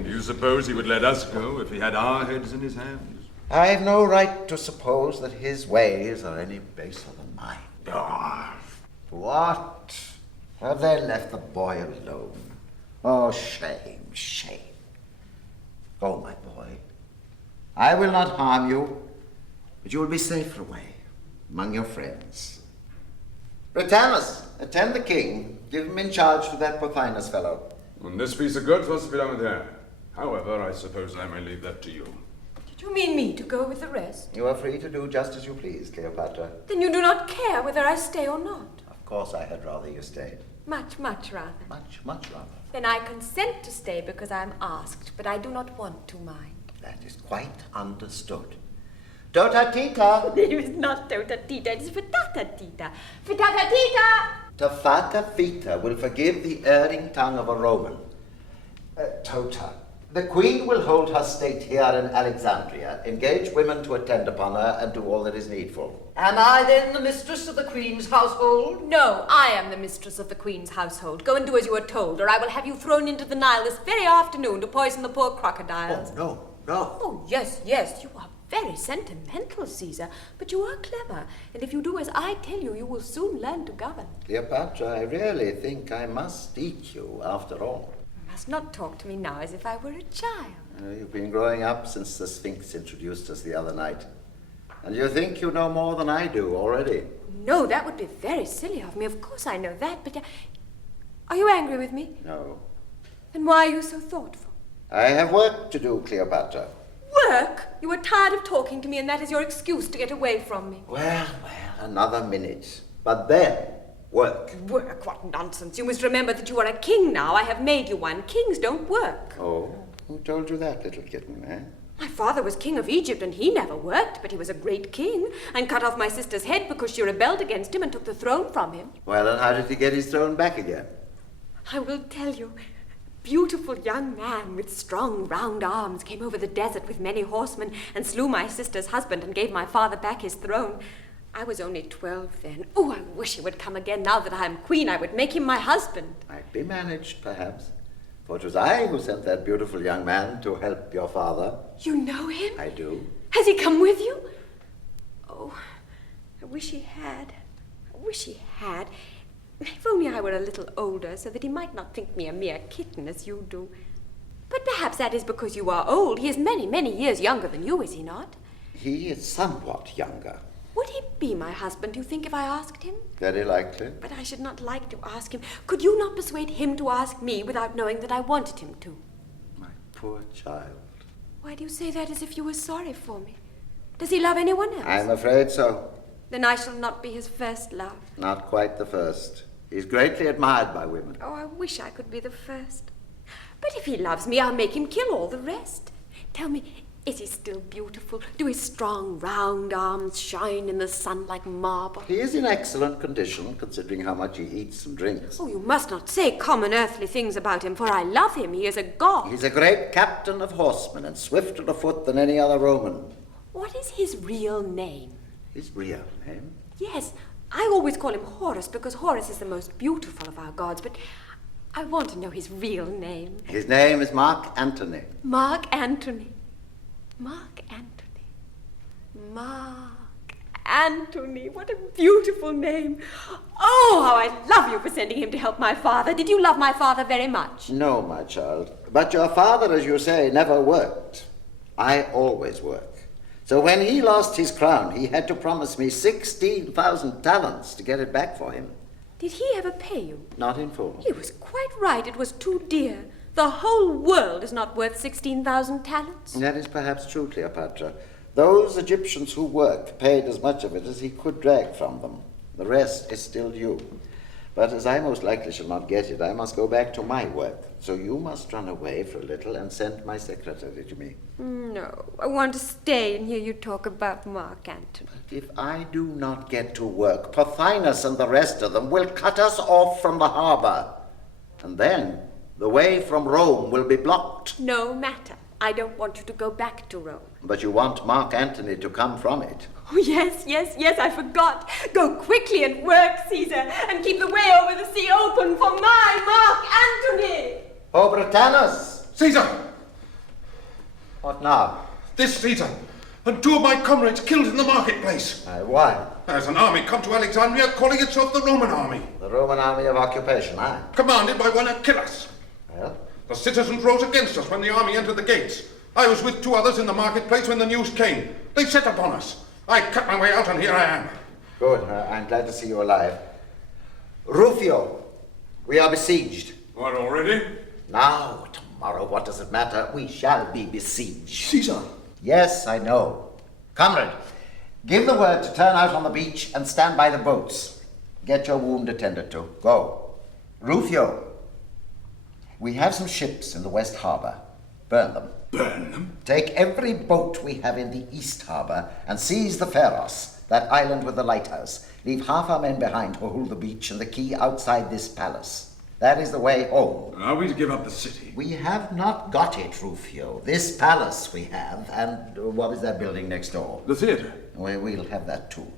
Do you suppose he would let us go if he had our heads in his hands? I have no right to suppose that his ways are any baser than mine. What? Have they left the boy alone? Oh, shame, shame. Go, my boy. I will not harm you, but you will be safer away among your friends. Britannicus, attend the king. Give him in charge to that Pothinus fellow. And this piece of goods was to be done with her. However, I suppose I may leave that to you. Did you mean me to go with the rest? You are free to do just as you please, Cleopatra. Then you do not care whether I stay or not? Of course I had rather you stayed. Much, much rather. Much, much rather. Then I consent to stay because I am asked, but I do not want to mind. That is quite understood. Tota Tita! It is not Tota Tita, it is Fitata Tita. Fitata Tita! Tafata Vita will forgive the erring tongue of a Roman. Tota, the queen will hold her state here in Alexandria, engage women to attend upon her, and do all that is needful. Am I then the mistress of the queen's household? No, I am the mistress of the queen's household. Go and do as you are told, or I will have you thrown into the Nile this very afternoon to poison the poor crocodiles. Oh, no, no. Oh, yes, yes, you are very sentimental, Caesar, but you are clever, and if you do as I tell you, you will soon learn to govern. Cleopatra, I really think I must teach you, after all. You must not talk to me now as if I were a child. You've been growing up since the Sphinx introduced us the other night. And you think you know more than I do already. No, that would be very silly of me. Of course I know that, but are you angry with me? No. Then why are you so thoughtful? I have work to do, Cleopatra. Work? You are tired of talking to me, and that is your excuse to get away from me. Well, another minute. But then, work. Work? What nonsense. You must remember that you are a king now. I have made you one. Kings don't work. Oh, who told you that, little kitten, eh? My father was king of Egypt, and he never worked, but he was a great king, and cut off my sister's head because she rebelled against him and took the throne from him. Well, and how did he get his throne back again? I will tell you. Beautiful young man with strong, round arms came over the desert with many horsemen and slew my sister's husband and gave my father back his throne. I was only 12 then. Oh, I wish he would come again. Now that I am queen, I would make him my husband. Might be managed, perhaps. For it was I who sent that beautiful young man to help your father. You know him? I do. Has he come with you? Oh, I wish he had. I wish he had. If only I were a little older, so that he might not think me a mere kitten as you do. But perhaps that is because you are old. He is many, many years younger than you, is he not? He is somewhat younger. Would he be my husband, do you think, if I asked him? Very likely. But I should not like to ask him. Could you not persuade him to ask me without knowing that I wanted him to? My poor child. Why do you say that as if you were sorry for me? Does he love anyone else? I'm afraid so. Then I shall not be his first love. Not quite the first. He's greatly admired by women. Oh, I wish I could be the first. But if he loves me, I'll make him kill all the rest. Tell me, is he still beautiful? Do his strong, round arms shine in the sun like marble? He is in excellent condition, considering how much he eats and drinks. Oh, you must not say common earthly things about him, for I love him. He is a god. He's a great captain of horsemen, and swifter of foot than any other Roman. What is his real name? His real name? Yes, I always call him Horus because Horus is the most beautiful of our gods, but I want to know his real name. His name is Mark Antony. Mark Antony. Mark Antony. Mark Antony. What a beautiful name. Oh, how I love you for sending him to help my father. Did you love my father very much? No, my child. But your father, as you say, never worked. I always work. So when he lost his crown, he had to promise me 16,000 talents to get it back for him. Did he ever pay you? Not in full. He was quite right. It was too dear. The whole world is not worth 16,000 talents. That is perhaps true, Cleopatra. Those Egyptians who worked paid as much of it as he could drag from them. The rest is still due. But as I most likely shall not get it, I must go back to my work. So you must run away for a little and send my secretary to me. No, I want to stay and hear you talk about Mark Antony. If I do not get to work, Pothinus and the rest of them will cut us off from the harbor. And then the way from Rome will be blocked. No matter. I don't want you to go back to Rome. But you want Mark Antony to come from it. Oh, yes, I forgot. Go quickly and work, Caesar, and keep the way over the sea open for my Mark Antony. Oh, Britannicus! Caesar! What now? This Caesar, and 2 of my comrades killed in the marketplace. Why? There's an army come to Alexandria calling itself the Roman army. The Roman army of occupation, aye. Commanded by one Achilles. Well? The citizens rose against us when the army entered the gates. I was with 2 others in the marketplace when the news came. They set upon us. I cut my way out and here I am. Good. I'm glad to see you alive. Rufio, we are besieged. What, already? Now, tomorrow, what does it matter? We shall be besieged. Caesar. Yes, I know. Comrade, give the word to turn out on the beach and stand by the boats. Get your wound attended to. Go. Rufio, we have some ships in the West Harbor. Burn them. Burn them? Take every boat we have in the East Harbor and seize the Pharos, that island with the lighthouse. Leave half our men behind who hold the beach and the key outside this palace. That is the way home. Are we to give up the city? We have not got it, Rufio. This palace we have, and what is that building next door? The theatre. We'll have that too.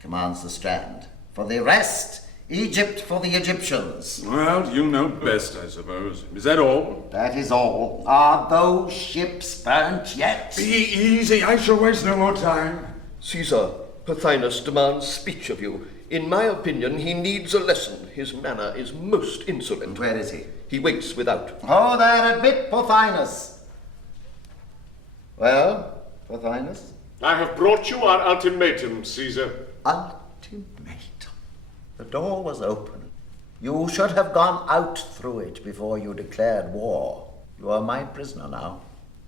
Commands the Strand. For the rest, Egypt for the Egyptians. Well, you know best, I suppose. Is that all? That is all. Are those ships burnt yet? Be easy. I shall waste no more time. Caesar, Pothinus demands speech of you. In my opinion, he needs a lesson. His manner is most insolent. Where is he? He waits without. Oh, there, admit Pothinus. Well, Pothinus? I have brought you our ultimatum, Caesar. Ultimatum? The door was open. You should have gone out through it before you declared war. You are my prisoner now.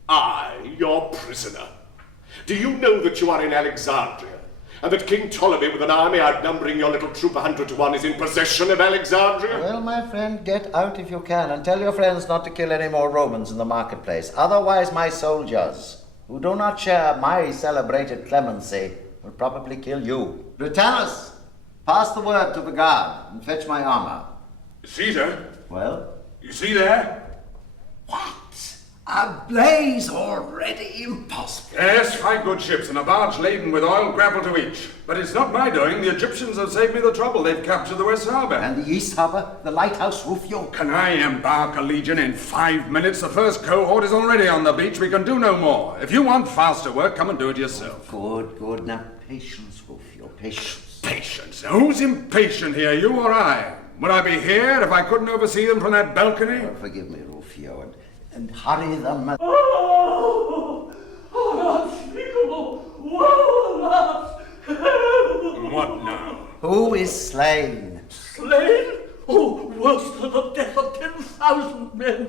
I, your prisoner? Do you know that you are in Alexandria, and that King Ptolemy, with an army outnumbering your little troop 100 to 1, is in possession of Alexandria? Well, my friend, get out if you can, and tell your friends not to kill any more Romans in the marketplace. Otherwise, my soldiers, who do not share my celebrated clemency, will probably kill you. Britannicus, pass the word to the guard and fetch my armor. Caesar? Well? You see there? What? A blaze already? Impossible. Yes, 5 good ships and a barge laden with oil grappled to each. But it's not my doing. The Egyptians have saved me the trouble. They've captured the West Harbor. And the East Harbor? The lighthouse, Rufio? Can I embark a legion in 5 minutes? The first cohort is already on the beach. We can do no more. If you want faster work, come and do it yourself. Good. Now, patience, Rufio, patience. Patience? Who's impatient here, you or I? Would I be here if I couldn't oversee them from that balcony? Forgive me, Rufio, and hurry them. Oh, unspeakable woe, alas! What now? Who is slain? Slain? Oh, worse than the death of 10,000 men.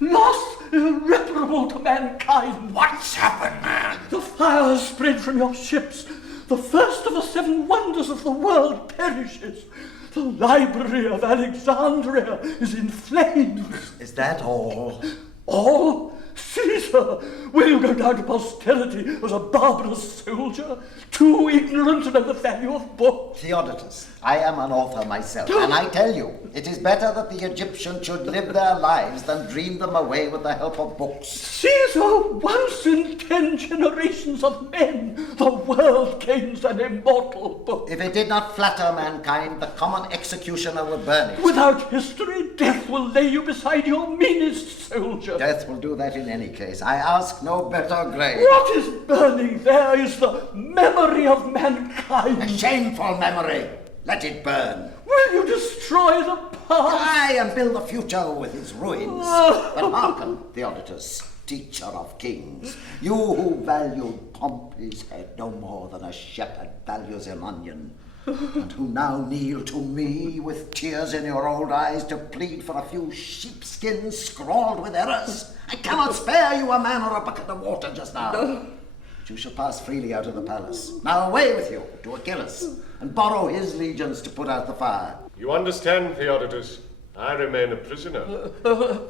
Loss irreparable to mankind. What's happened, man? The fire spread from your ships. The first of the 7 wonders of the world perishes. The library of Alexandria is in flames. Is that all? All? Caesar! Caesar, will you go down to posterity as a barbarous soldier, too ignorant to know the value of books? Theodotus, I am an author myself, and I tell you, it is better that the Egyptians should live their lives than dream them away with the help of books. Caesar, once in 10 generations of men, the world gains an immortal book. If it did not flatter mankind, the common executioner would burn it. Without history, death will lay you beside your meanest soldier. Death will do that in any case. I ask no better grave. What is burning there is the memory of mankind. A shameful memory. Let it burn. Will you destroy the past? Aye, and build the future with its ruins. But hearken, Theodotus, teacher of kings, you who valued Pompey's head no more than a shepherd values an onion, and who now kneel to me with tears in your old eyes to plead for a few sheepskins scrawled with errors. I cannot spare you a man or a bucket of water just now. But you shall pass freely out of the palace. Now away with you to Achilles, and borrow his legions to put out the fire. You understand, Theodotus. I remain a prisoner.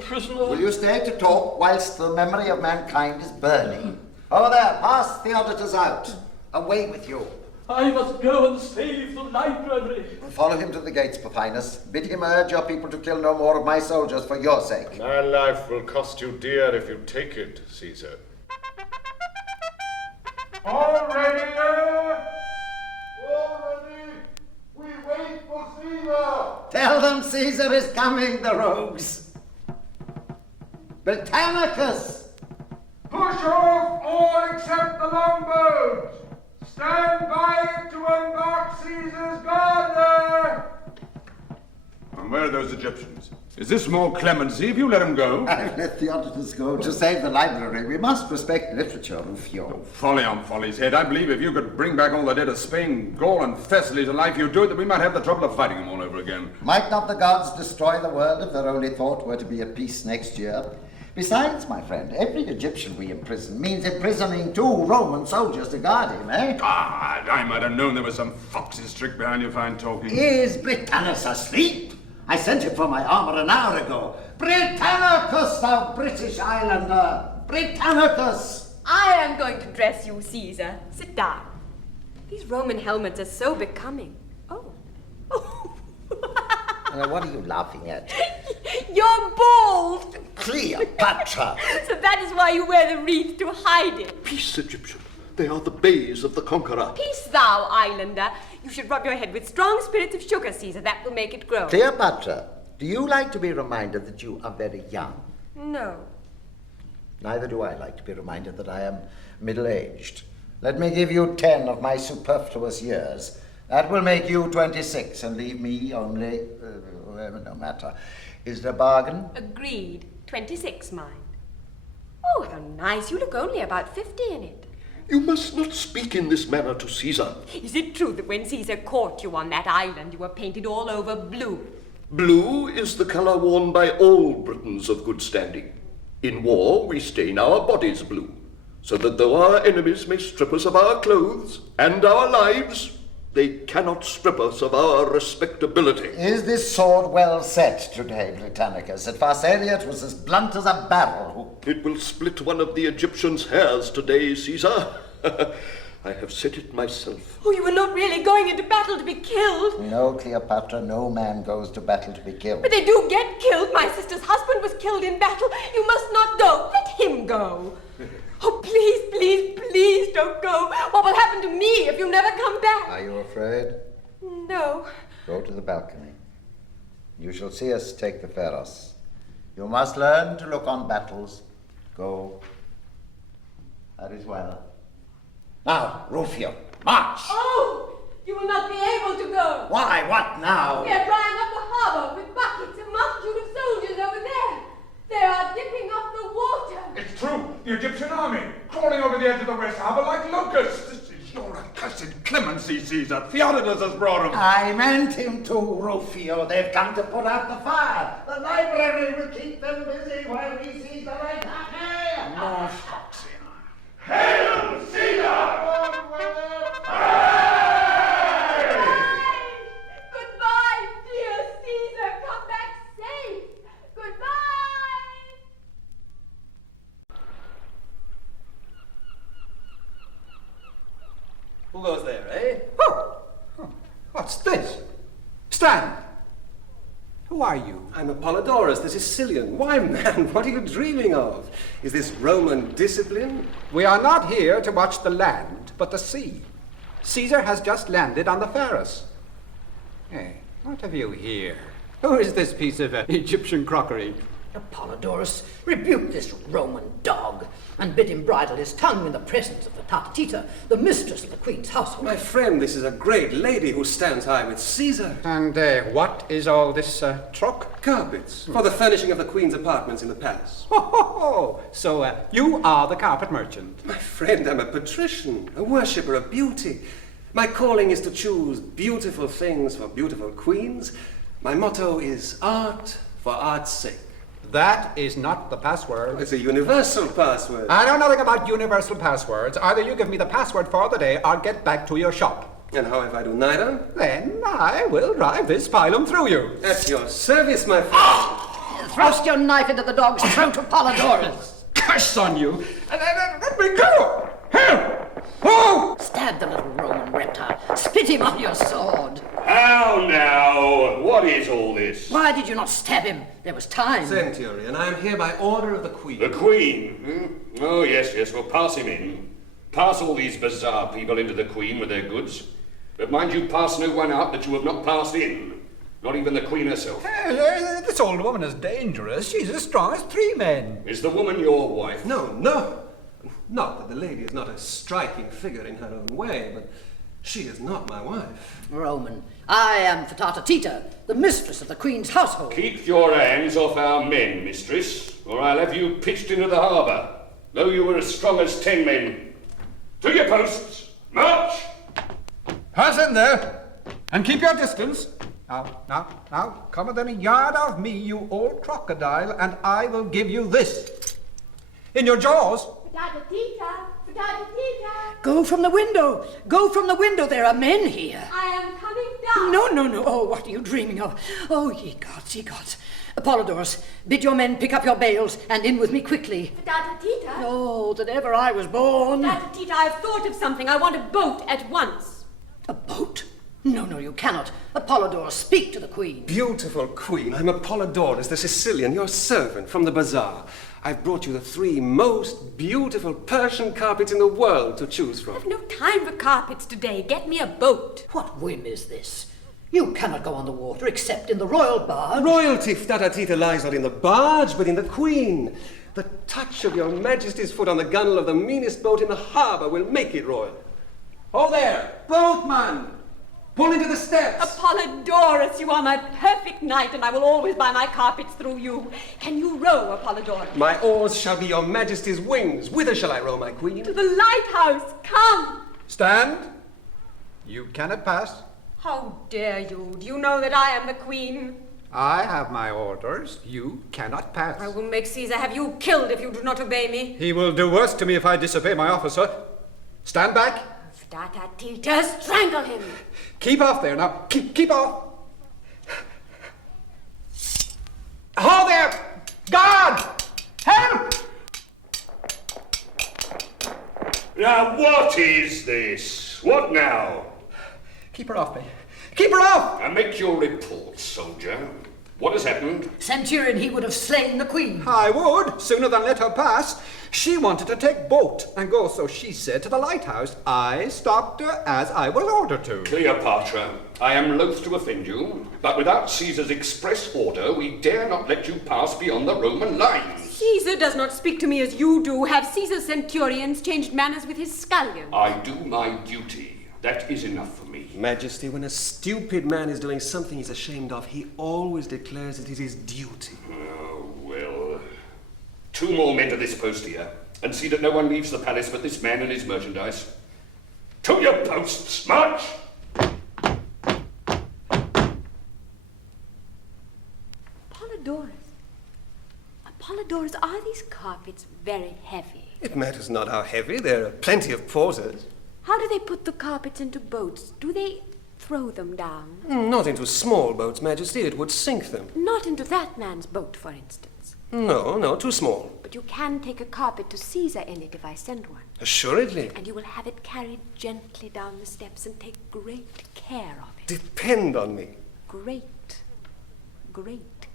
Prisoner? Will you stay to talk whilst the memory of mankind is burning? Over there, pass Theodotus out. Away with you. I must go and save the library. Follow him to the gates, Pothinus. Bid him urge your people to kill no more of my soldiers for your sake. My life will cost you dear if you take it, Caesar. All ready there? All ready? We wait for Caesar. Tell them Caesar is coming, the rogues. Britannicus! Push off all except the longbows. Stand by it to embark Caesar's guard there. And where are those Egyptians? Is this more clemency if you let them go? I've let Theodotus go to save the library. We must respect literature, Rufio. Folly on folly's head. I believe if you could bring back all the dead of Spain, Gaul, and Thessaly to life, you'd do it, that we might have the trouble of fighting them all over again. Might not the gods destroy the world if their only thought were to be at peace next year? Besides, my friend, every Egyptian we imprison means imprisoning 2 Roman soldiers to guard him, eh? Ah, I might have known there was some fox's trick behind your fine talking. Is Britannicus asleep? I sent him for my armor an hour ago. Britannicus, thou British islander! Britannicus! I am going to dress you, Caesar. Sit down. These Roman helmets are so becoming. Oh. What are you laughing at? You're bald! Cleopatra! So that is why you wear the wreath to hide it. Peace, Egyptian. They are the bays of the conqueror. Peace thou, islander. You should rub your head with strong spirits of sugar, Caesar. That will make it grow. Cleopatra, do you like to be reminded that you are very young? No. Neither do I like to be reminded that I am middle-aged. Let me give you 10 of my superfluous years. That will make you 26 and leave me only... no matter. Is it a bargain? Agreed. 26, mind. Oh, how nice. You look only about 50 in it. You must not speak in this manner to Caesar. Is it true that when Caesar caught you on that island, you were painted all over blue? Blue is the colour worn by all Britons of good standing. In war, we stain our bodies blue, so that though our enemies may strip us of our clothes and our lives, they cannot strip us of our respectability. Is this sword well set today, Britannicus? At Pharsalia it was as blunt as a barrel hook. It will split one of the Egyptians' hairs today, Caesar. I have set it myself. Oh, you were not really going into battle to be killed. No, Cleopatra, no man goes to battle to be killed. But they do get killed. My sister's husband was killed in battle. You must not go. Let him go. Oh, please, please, please don't go. What will happen to me if you never come back? Are you afraid? No. Go to the balcony. You shall see us take the Pharos. You must learn to look on battles. Go. That is well. Now, Rufio, march! Oh, you will not be able to go. Why, what now? We are drying up the harbor with buckets, a multitude of soldiers over there. They are dipping off the water. It's true. The Egyptian army, crawling over the edge of the West Harbour like locusts. This is your accursed clemency, Caesar. Theodotus has brought him. I meant him to, Rufio. They've come to put out the fire. The library will keep them busy while we seize the right hand. More foxy. Hail Caesar! Goodbye, dear Caesar. Come back safe. Goodbye. Who goes there, eh? Oh! What's this? Stand! Who are you? I'm Apollodorus, the Sicilian. Why, man, what are you dreaming of? Is this Roman discipline? We are not here to watch the land, but the sea. Caesar has just landed on the Pharos. Hey, what have you here? Who is this piece of Egyptian crockery? Apollodorus, rebuke this Roman dog, and bid him bridle his tongue in the presence of the Tatatita, the mistress of the queen's household. My friend, this is a great lady who stands high with Caesar. And what is all this truck? Carpets, for the furnishing of the queen's apartments in the palace. Ho, ho, ho! So you are the carpet merchant. My friend, I'm a patrician, a worshipper of beauty. My calling is to choose beautiful things for beautiful queens. My motto is art for art's sake. That is not the password. It's a universal password. I know nothing about universal passwords. Either you give me the password for the day or get back to your shop. And how if I do neither? Then I will drive this pilum through you. At your service, my friend. Thrust your knife into the dog's throat, Apollodorus. Curse on you! Let me go! Help! Oh! Stab the little Roman reptile. Spit him on your sword. How now? What is all this? Why did you not stab him? There was time. Centurion, I am here by order of the Queen. The Queen? Hmm? Oh, yes, we'll pass him in. Pass all these bizarre people into the Queen with their goods. But mind you, pass no one out that you have not passed in. Not even the Queen herself. This old woman is dangerous. She's as strong as 3 men. Is the woman your wife? No. Not that the lady is not a striking figure in her own way, but she is not my wife. Roman, I am Tatatita, the mistress of the queen's household. Keep your hands off our men, mistress, or I'll have you pitched into the harbour, though you were as strong as 10 men. To your posts! March! Pass in there, and keep your distance. Now, come within a yard of me, you old crocodile, and I will give you this. In your jaws. Go from the window! Go from the window! There are men here! I am coming down! No! Oh, what are you dreaming of? Oh, ye gods! Apollodorus, bid your men pick up your bales and in with me quickly. Tatatita? Oh, that ever I was born! Tatatita, I have thought of something. I want a boat at once. A boat? No, you cannot. Apollodorus, speak to the queen. Beautiful queen, I'm Apollodorus, the Sicilian, your servant from the bazaar. I've brought you the 3 most beautiful Persian carpets in the world to choose from. I have no time for carpets today. Get me a boat. What whim is this? You cannot go on the water except in the royal barge. Royalty, Tatatita, lies not in the barge, but in the queen. The touch of your majesty's foot on the gunwale of the meanest boat in the harbour will make it royal. Oh there, boatman! Pull into the steps! Apollodorus, you are my perfect knight, and I will always buy my carpets through you. Can you row, Apollodorus? My oars shall be your majesty's wings. Whither shall I row, my queen? To the lighthouse. Come! Stand. You cannot pass. How dare you? Do you know that I am the queen? I have my orders. You cannot pass. I will make Caesar have you killed if you do not obey me. He will do worse to me if I disobey my officer. Stand back. Tatatita, strangle him. Keep off there now. Keep off. Hold there! Guard! Help! Now, what is this? What now? Keep her off me. Keep her off! Now, make your report, soldier. What has happened? Centurion, he would have slain the queen. I would, sooner than let her pass. She wanted to take boat and go, so she said, to the lighthouse. I stopped her as I was ordered to. Cleopatra, I am loath to offend you, but without Caesar's express order, we dare not let you pass beyond the Roman lines. Caesar does not speak to me as you do. Have Caesar's centurions changed manners with his scallions? I do my duty. That is enough for me. Majesty, when a stupid man is doing something he's ashamed of, he always declares it is his duty. Oh, well. 2 more men to this post here, and see that no one leaves the palace but this man and his merchandise. To your posts, march! Apollodorus, are these carpets very heavy? It matters not how heavy, there are plenty of porters. How do they put the carpets into boats? Do they throw them down? Not into small boats, Majesty, it would sink them. Not into that man's boat, for instance. No, too small. But you can take a carpet to Caesar in it if I send one. Assuredly. And you will have it carried gently down the steps and take great care of it. Depend on me. Great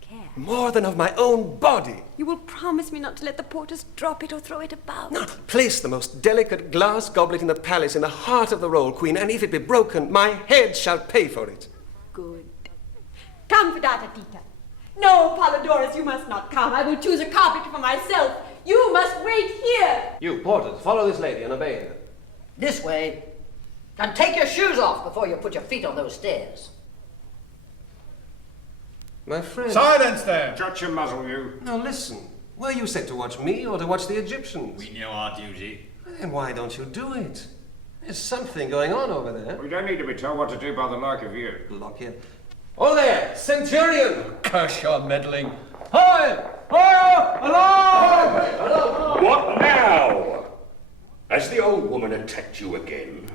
care. More than of my own body. You will promise me not to let the porters drop it or throw it about. No, place the most delicate glass goblet in the palace in the heart of the roll, Queen, and if it be broken, my head shall pay for it. Good. Come, Fidata Tita. No, Polydorus, you must not come. I will choose a carpet for myself. You must wait here. You porters, follow this lady and obey her. This way. And take your shoes off before you put your feet on those stairs. My friend. Silence there! Shut your muzzle, you. Now listen. Were you set to watch me or to watch the Egyptians? We know our duty. Then why don't you do it? There's something going on over there. We don't need to be told what to do by the like of you. Lock in. Oh there, Centurion! Curse your meddling. Hi! Hi! Hello! What now? Has the old woman attacked you again?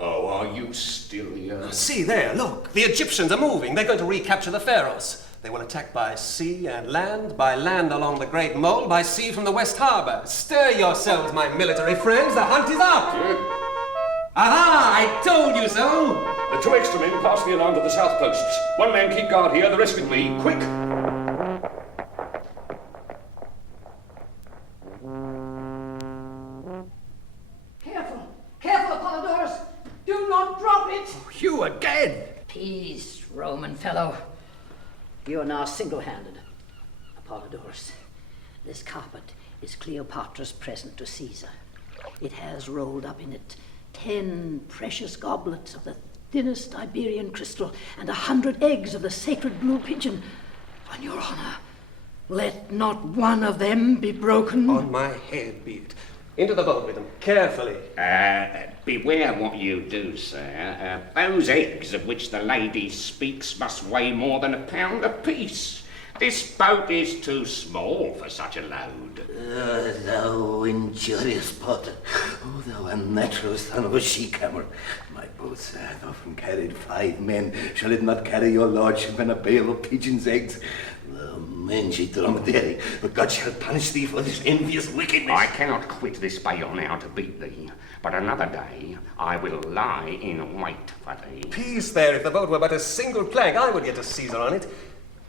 Oh, are you still here? See there, look. The Egyptians are moving. They're going to recapture the pharaohs. They will attack by sea and land, by land along the Great Mole, by sea from the West Harbour. Stir yourselves, my military friends. The hunt is up. Aha! I told you so. The 2 extra men pass the alarm to the south posts. 1 man keep guard here, the rest with me. Quick! Careful, Polydorus! Do not drop it! You again! Peace, Roman fellow. You are now single-handed. Polydorus, this carpet is Cleopatra's present to Caesar. It has rolled up in it 10 precious goblets of the thinnest Iberian crystal and 100 eggs of the sacred blue pigeon. On your honor, let not one of them be broken. On my head be it. Into the boat with them, carefully. Beware what you do, sir. Those eggs of which the lady speaks must weigh more than £1 apiece. This boat is too small for such a load. Thou injurious Potter, oh, thou unnatural son of a she-cammer. My boats have often carried 5 men. Shall it not carry your lordship and a bale of pigeons' eggs? Thou mangy dromedary, but God shall punish thee for this envious wickedness. I cannot quit this bale now to beat thee, but another day I will lie in wait for thee. Peace there, if the boat were but a single plank, I would get a Caesar on it.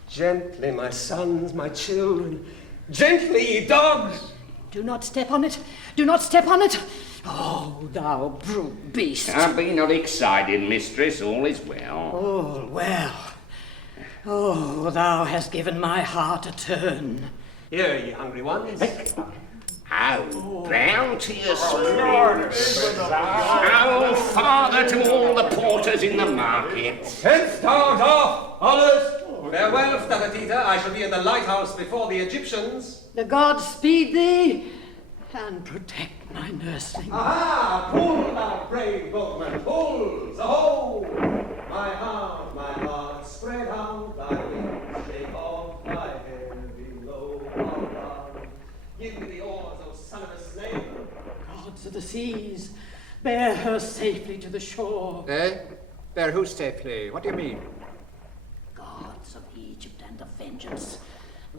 Gently, my sons, my children. Gently, ye dogs! Do not step on it. Do not step on it. Oh, thou brute beast. Be not excited, mistress. All is well. All well. Oh, thou hast given my heart a turn. Here, ye hungry ones. Oh, bounteous prince. Oh, father to all the porters in the market. 10 stars off, honors. Farewell, Stabatita. I shall be in the lighthouse before the Egyptians. The gods speed thee and protect my nursling. Aha! Pull, thou brave boatman, pull! So-ho! My heart, spread out thy wings, shake off thy hair below our love. Give me the oars, O son of a slave. Gods of the seas, bear her safely to the shore. Eh? Bear who safely? What do you mean? Gods of Egypt and of vengeance,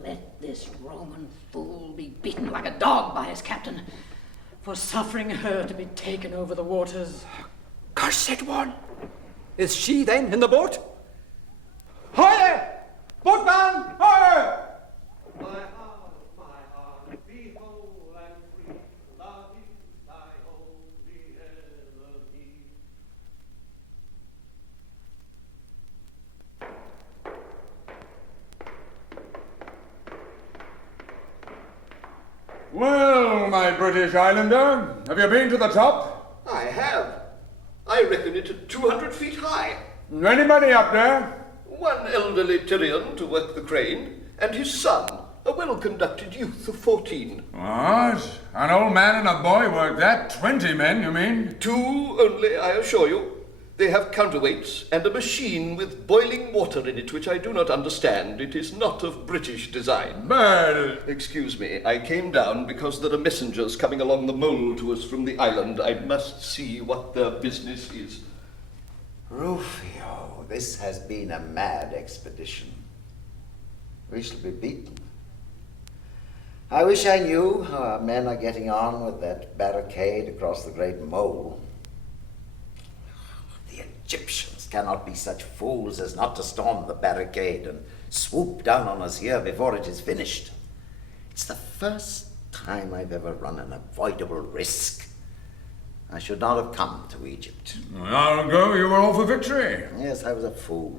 let this Roman fool be beaten like a dog by his captain for suffering her to be taken over the waters. Cursed one! Is she then in the boat? Hi there! Boatman! Hi! My heart, be whole and free. Love is thy holy melody. Well, my British Islander, have you been to the top? I have. I reckon it 200 feet high. Anybody up there? One elderly Tyrian to work the crane, and his son, a well-conducted youth of 14. What? An old man and a boy work that? 20 men, you mean? 2 only, I assure you. They have counterweights and a machine with boiling water in it, which I do not understand. It is not of British design. But... Excuse me, I came down because there are messengers coming along the mole to us from the island. I must see what their business is. Rufio, this has been a mad expedition. We shall be beaten. I wish I knew how our men are getting on with that barricade across the great mole. The Egyptians cannot be such fools as not to storm the barricade and swoop down on us here before it is finished. It's the first time I've ever run an avoidable risk. I should not have come to Egypt. An hour ago you were all for victory. Yes, I was a fool.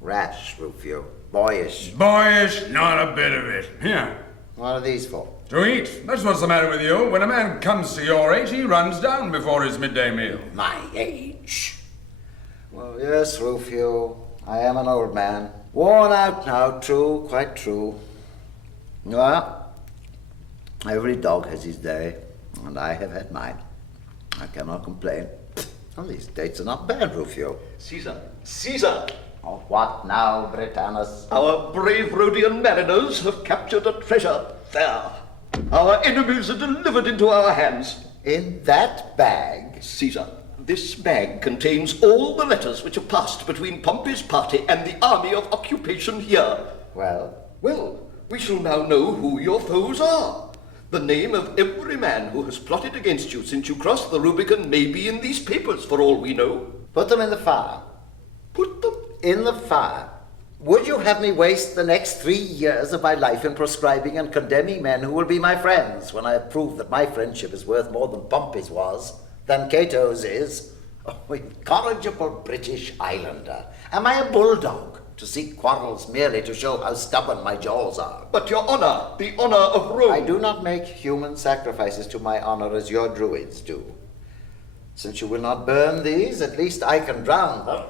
Rash, Rufio. Boyish. Boyish? Not a bit of it. Here. What are these for? To eat. That's what's the matter with you. When a man comes to your age, he runs down before his midday meal. My age? Well, yes, Rufio. I am an old man. Worn out now, true, quite true. Well, every dog has his day, and I have had mine. I cannot complain. Well, these dates are not bad, Rufio. Caesar! Caesar! Oh, what now, Britannicus? Our brave Rhodian mariners have captured a treasure. There. Our enemies are delivered into our hands. In that bag? Caesar, this bag contains all the letters which have passed between Pompey's party and the army of occupation here. Well? Well, we shall now know who your foes are. The name of every man who has plotted against you since you crossed the Rubicon may be in these papers, for all we know. Put them in the fire. Put them in the fire? Would you have me waste the next 3 years of my life in proscribing and condemning men who will be my friends when I have proved that my friendship is worth more than Pompey's was, than Cato's is? Oh, incorrigible British Islander. Am I a bulldog to seek quarrels merely to show how stubborn my jaws are? But your honor, the honor of Rome. I do not make human sacrifices to my honor as your druids do. Since you will not burn these, at least I can drown them.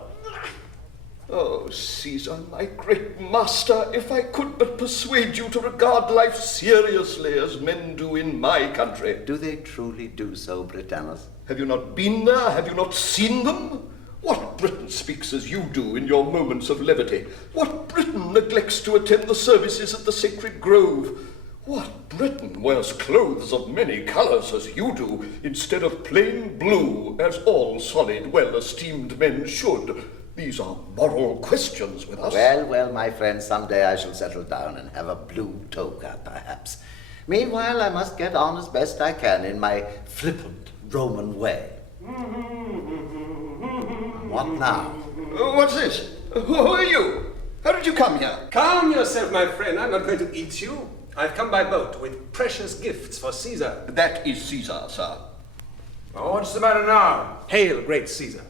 Oh, Caesar, my great master, if I could but persuade you to regard life seriously as men do in my country. Do they truly do so, Britannicus? Have you not been there? Have you not seen them? What Briton speaks as you do in your moments of levity? What Briton neglects to attend the services at the sacred grove? What Briton wears clothes of many colours as you do, instead of plain blue, as all solid, well-esteemed men should? These are moral questions with us. Well, well, my friend, someday I shall settle down and have a blue toga, perhaps. Meanwhile, I must get on as best I can in my flippant Roman way. What now? What's this? Who are you? How did you come here? Calm yourself, my friend. I'm not going to eat you. I've come by boat with precious gifts for Caesar. That is Caesar, sir. Oh, what's the matter now? Hail, great Caesar.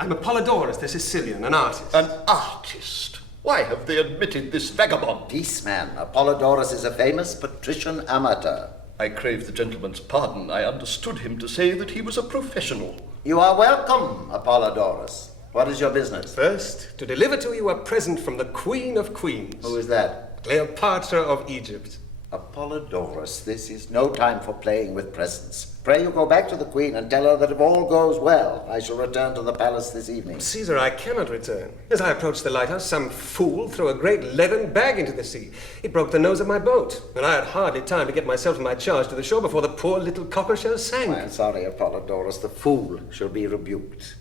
I'm Apollodorus the Sicilian, an artist. An artist? Why have they admitted this vagabond? Peace, man. Apollodorus is a famous patrician amateur. I crave the gentleman's pardon. I understood him to say that he was a professional. You are welcome, Apollodorus. What is your business? First, to deliver to you a present from the Queen of Queens. Who is that? Cleopatra of Egypt. Apollodorus, this is no time for playing with presents. Pray you go back to the Queen and tell her that if all goes well, I shall return to the palace this evening. Caesar, I cannot return. As I approached the lighthouse, some fool threw a great leathern bag into the sea. It broke the nose of my boat, and I had hardly time to get myself and my charge to the shore before the poor little cockleshell sank. Well, sorry, Apollodorus, the fool shall be rebuked.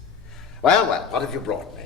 Well, well, what have you brought me?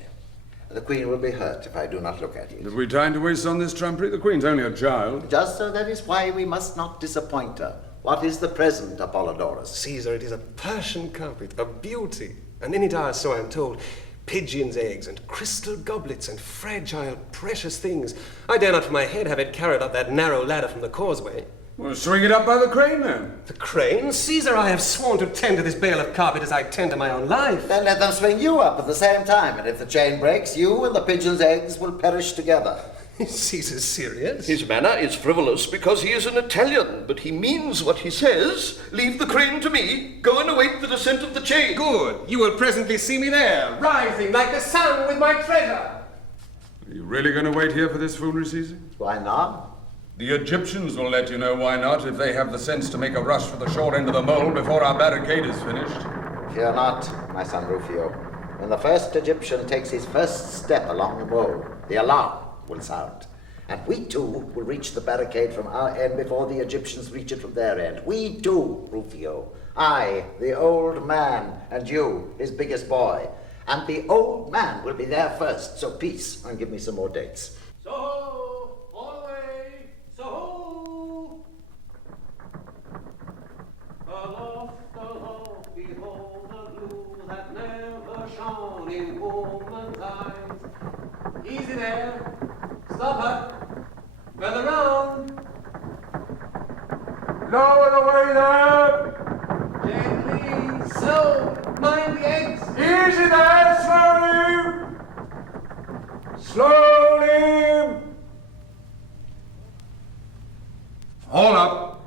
The Queen will be hurt if I do not look at it. Have we time to waste on this trumpery? The Queen's only a child. Just so, that is why we must not disappoint her. What is the present, Apollodorus? Caesar, it is a Persian carpet, a beauty. And in it are, so I am told, pigeons' eggs and crystal goblets and fragile, precious things. I dare not for my head have it carried up that narrow ladder from the causeway. Well, swing it up by the crane, then. The crane? Caesar, I have sworn to tend to this bale of carpet as I tend to my own life. Then let them swing you up at the same time, and if the chain breaks, you and the pigeon's eggs will perish together. Is Caesar serious? His manner is frivolous because he is an Italian, but he means what he says. Leave the crane to me. Go and await the descent of the chain. Good. You will presently see me there, rising like the sun with my treasure. Are you really going to wait here for this foolery, Caesar? Why not? The Egyptians will let you know why not if they have the sense to make a rush for the shore end of the mole before our barricade is finished. Fear not, my son Rufio. When the first Egyptian takes his first step along the mole, the alarm will sound. And we too will reach the barricade from our end before the Egyptians reach it from their end. We too, Rufio. I, the old man, and you, his biggest boy. And the old man will be there first, so peace, and give me some more dates. So, all the way, so. the way there! Gently, so, mind the eggs! Easy there, slowly! Slowly! All up.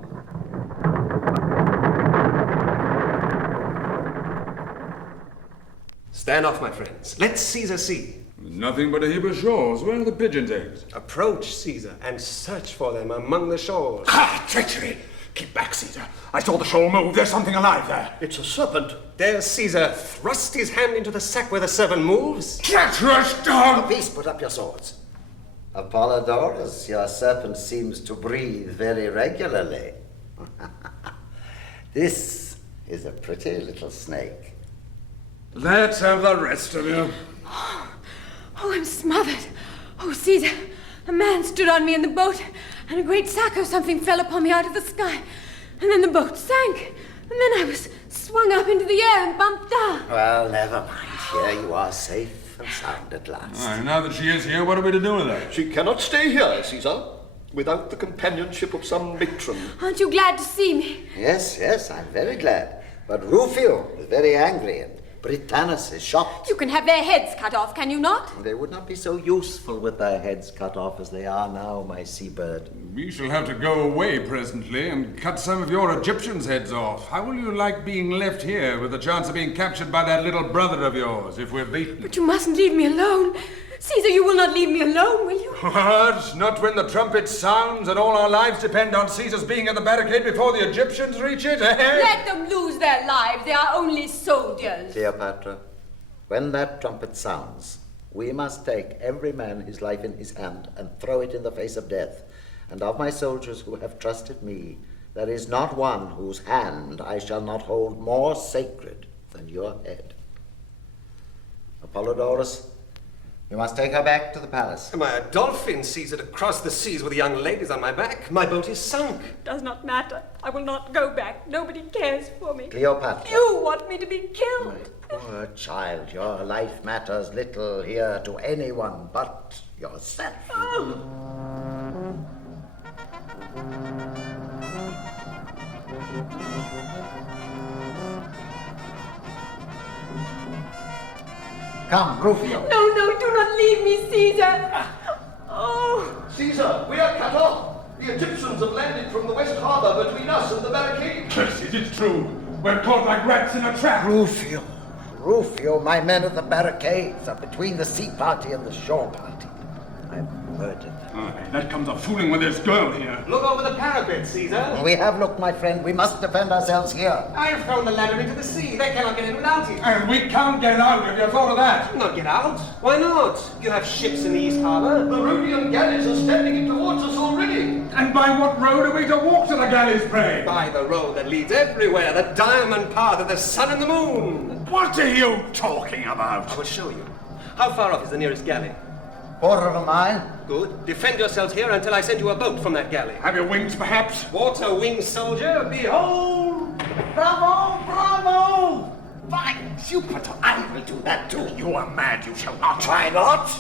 Stand off, my friends. Let Caesar see. Nothing but a heap of shawls. Where are the pigeons' eggs? Approach, Caesar, and search for them among the shawls. Ah, treachery! Keep back, Caesar. I saw the shawl move. There's something alive there. It's a serpent. There, Caesar, thrust his hand into the sack where the serpent moves. Treacherous dog! Peace, put up your swords. Apollodorus, your serpent seems to breathe very regularly. This is a pretty little snake. Let's have the rest of you. Oh, I'm smothered. Oh, Caesar, a man stood on me in the boat, and a great sack or something fell upon me out of the sky. And then the boat sank, and then I was swung up into the air and bumped down. Well, never mind. Here you are, safe and sound at last. Aye, now that she is here, what are we to do with her? She cannot stay here, Caesar, without the companionship of some matron. Aren't you glad to see me? Yes, yes, I'm very glad. But Rufio is very angry, and Britannis is shocked. You can have their heads cut off, can you not? They would not be so useful with their heads cut off as they are now, my seabird. We shall have to go away presently and cut some of your Egyptians' heads off. How will you like being left here with the chance of being captured by that little brother of yours if we're beaten? But you mustn't leave me alone. Caesar, you will not leave me alone, will you? What? Not when the trumpet sounds and all our lives depend on Caesar's being at the barricade before the Egyptians reach it, eh? Let them lose their lives. They are only soldiers. Cleopatra, when that trumpet sounds, we must take every man his life in his hand and throw it in the face of death. And of my soldiers who have trusted me, there is not one whose hand I shall not hold more sacred than your head. Apollodorus, you must take her back to the palace. Am I a dolphin, Caesar, to cross the seas with young ladies on my back? My boat is sunk. Does not matter. I will not go back. Nobody cares for me. Cleopatra. You want me to be killed. Poor child, your life matters little here to anyone but yourself. Come, Rufio. No, no, do not leave me, Caesar. Oh. Caesar, we are cut off. The Egyptians have landed from the west harbor between us and the barricade. Yes, it is true. We're caught like rats in a trap. Rufio, my men at the barricades are between the sea party and the shore party. I've murdered them. Aye, that comes of fooling with this girl here. Look over the parapet, Caesar. We have looked, my friend. We must defend ourselves here. I've thrown the ladder into the sea. They cannot get in without it. And we can't get out. Have you thought of that? Not get out? Why not? You have ships in the East Harbor. The Rhodian galleys are standing in towards us already. And by what road are we to walk to the galleys, pray? By the road that leads everywhere, the diamond path of the sun and the moon. What are you talking about? I will show you. How far off is the nearest galley? Quarter of a mile. Good. Defend yourselves here until I send you a boat from that galley. Have your wings, perhaps? Water winged soldier, behold! Bravo, bravo! By Jupiter, I will do that too. You are mad, you shall not. Try not.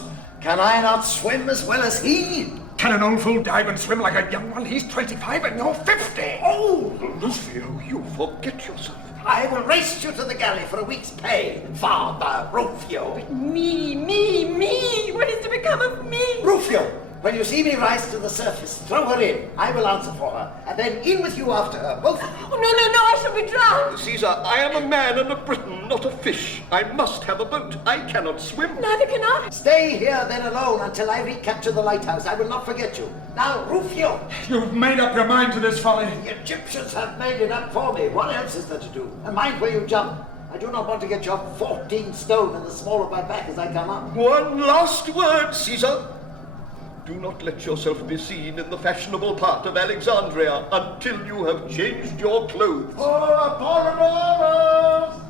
Can I not swim as well as he? Can an old fool dive and swim like a young one? He's 25 and you're 50. Oh, Rufio, you forget yourself. I will race you to the galley for a week's pay, Father Rufio. Me. What is to become of me? Rufio, when you see me rise to the surface, throw her in. I will answer for her, and then in with you after her, both of you. Oh, no, I shall be drowned. Caesar, I am a man and a Briton, not a fish. I must have a boat. I cannot swim. Neither can I. Stay here then alone until I recapture the lighthouse. I will not forget you. Now, Rufio. You've made up your mind to this folly. The Egyptians have made it up for me. What else is there to do? And mind where you jump. I do not want to get your 14 stone in the small of my back as I come up. One last word, Caesar. Do not let yourself be seen in the fashionable part of Alexandria until you have changed your clothes. For Apollodorus,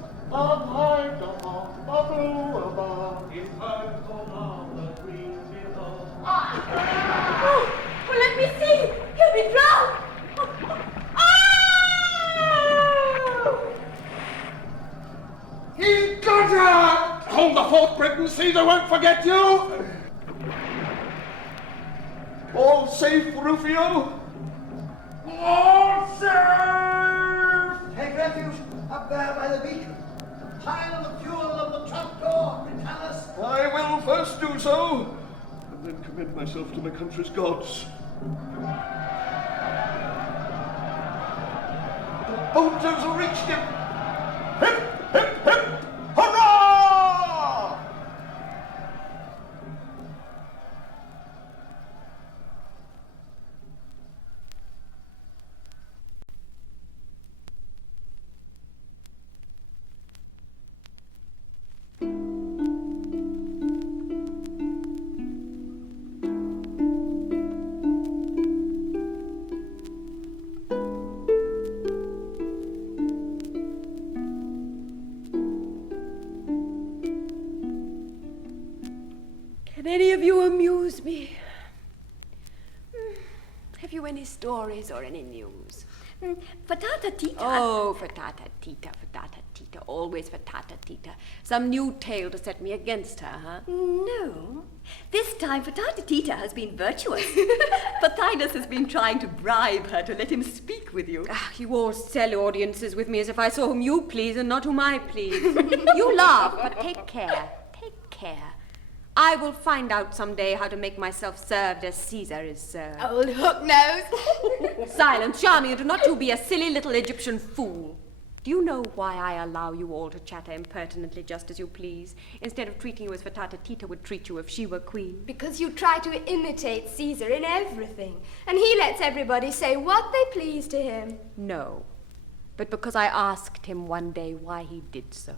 Oh, let me see. He'll be drowned. He's got her! Hold the fort, Britain. Caesar won't forget you. All safe, Rufio? All safe! so, and then commend myself to my country's gods. The bolters have reached him! Hip, hip, hip! Hurrah! Can any of you amuse me? Have you any stories or any news? Fatata Tita. Oh, Fatata Tita, always Fatata Tita. Some new tale to set me against her, huh? No. This time Fatata Tita has been virtuous. Pothinus has been trying to bribe her to let him speak with you. You all sell audiences with me as if I saw whom you please and not whom I please. You laugh, but take care. Take care. I will find out someday how to make myself served as Caesar is served. Old hook-nose. Silence, Charmian, do not you be a silly little Egyptian fool. Do you know why I allow you all to chatter impertinently just as you please, instead of treating you as Fatata Tita would treat you if she were queen? Because you try to imitate Caesar in everything, and he lets everybody say what they please to him. No, but because I asked him one day why he did so.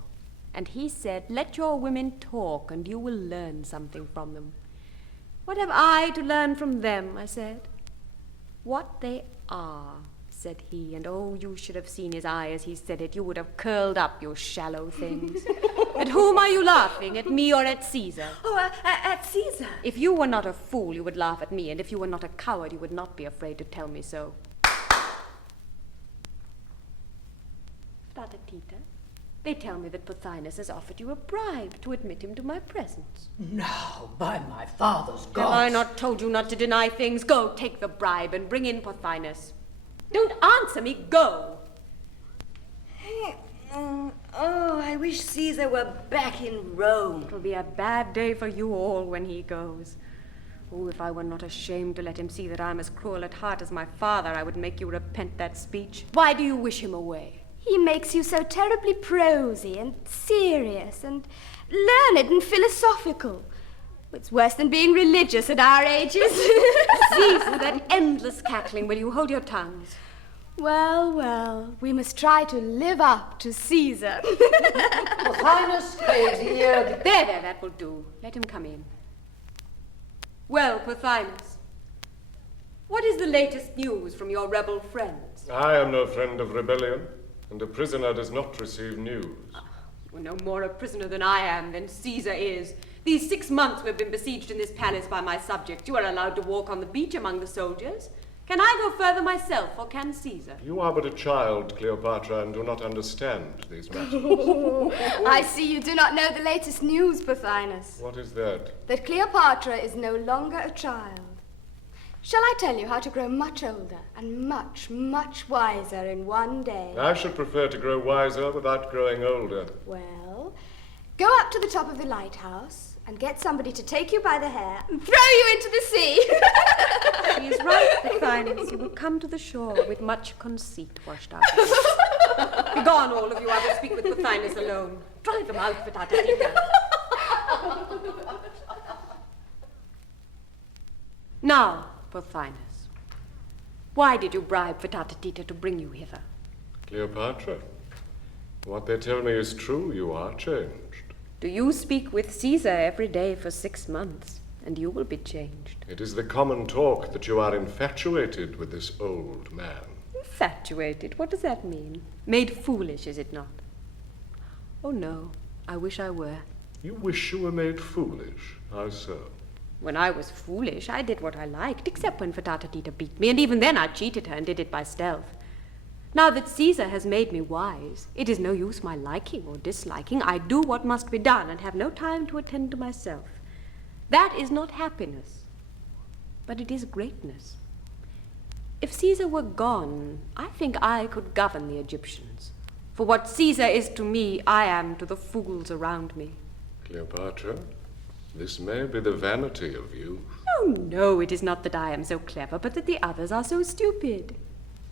And he said, let your women talk and you will learn something from them. What have I to learn from them, I said. What they are, said he, and oh, you should have seen his eye as he said it. You would have curled up, you shallow things. At whom are you laughing, at me or at Caesar? Oh, at Caesar. If you were not a fool, you would laugh at me, and if you were not a coward, you would not be afraid to tell me so. Fatata Tita, they tell me that Pothinus has offered you a bribe to admit him to my presence. No, by my father's gods. Have I not told you not to deny things? Go, take the bribe and bring in Pothinus. Don't answer me, go! Oh, I wish Caesar were back in Rome. It'll be a bad day for you all when he goes. Oh, if I were not ashamed to let him see that I'm as cruel at heart as my father, I would make you repent that speech. Why do you wish him away? He makes you so terribly prosy and serious and learned and philosophical. It's worse than being religious at our ages. Caesar, that endless cackling, will you hold your tongues? Well, well, we must try to live up to Caesar. Pothinus calls here. There, that will do. Let him come in. Well, Pothinus, what is the latest news from your rebel friends? I am no friend of rebellion, and a prisoner does not receive news. You are no more a prisoner than I am, than Caesar is. These 6 months we've been besieged in this palace by my subjects. You are allowed to walk on the beach among the soldiers. Can I go further myself, or can Caesar? You are but a child, Cleopatra, and do not understand these matters. I see you do not know the latest news, Pothinus. What is that? That Cleopatra is no longer a child. Shall I tell you how to grow much older and much, much wiser in one day? I should prefer to grow wiser without growing older. Well, go up to the top of the lighthouse and get somebody to take you by the hair and throw you into the sea. He is right, Pothinus. You will come to the shore with much conceit washed out of you. Begone, all of you. I will speak with Pothinus alone. Drive them out, Fatata Tita. Now, Pothinus, why did you bribe Fatata Tita to bring you hither? Cleopatra, what they tell me is true. You are changed. Do you speak with Caesar every day for 6 months, and you will be changed? It is the common talk that you are infatuated with this old man. Infatuated? What does that mean? Made foolish, is it not? Oh, no. I wish I were. You wish you were made foolish? How so? When I was foolish, I did what I liked, except when Fatata Tita beat me, and even then I cheated her and did it by stealth. Now that Caesar has made me wise, it is no use my liking or disliking. I do what must be done and have no time to attend to myself. That is not happiness, but it is greatness. If Caesar were gone, I think I could govern the Egyptians. For what Caesar is to me, I am to the fools around me. Cleopatra, This may be the vanity of youth. Oh, no, it is not that I am so clever, but that the others are so stupid.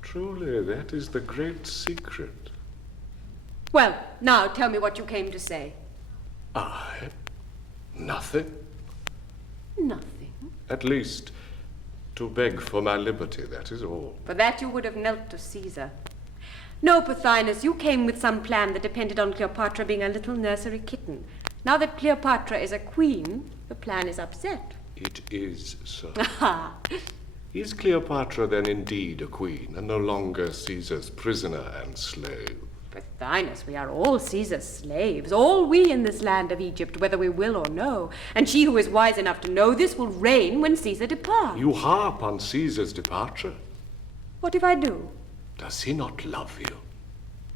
Truly, that is the great secret. Well, now tell me what you came to say. I? Nothing. Nothing. At least, to beg for my liberty, that is all. For that you would have knelt to Caesar. No, Pothinus, you came with some plan that depended on Cleopatra being a little nursery kitten. Now that Cleopatra is a queen, the plan is upset. It is so. Aha! Is Cleopatra then indeed a queen, and no longer Caesar's prisoner and slave? Pothinus, we are all Caesar's slaves, all we in this land of Egypt, whether we will or no. And she who is wise enough to know this will reign when Caesar departs. You harp on Caesar's departure. What if I do? Does he not love you?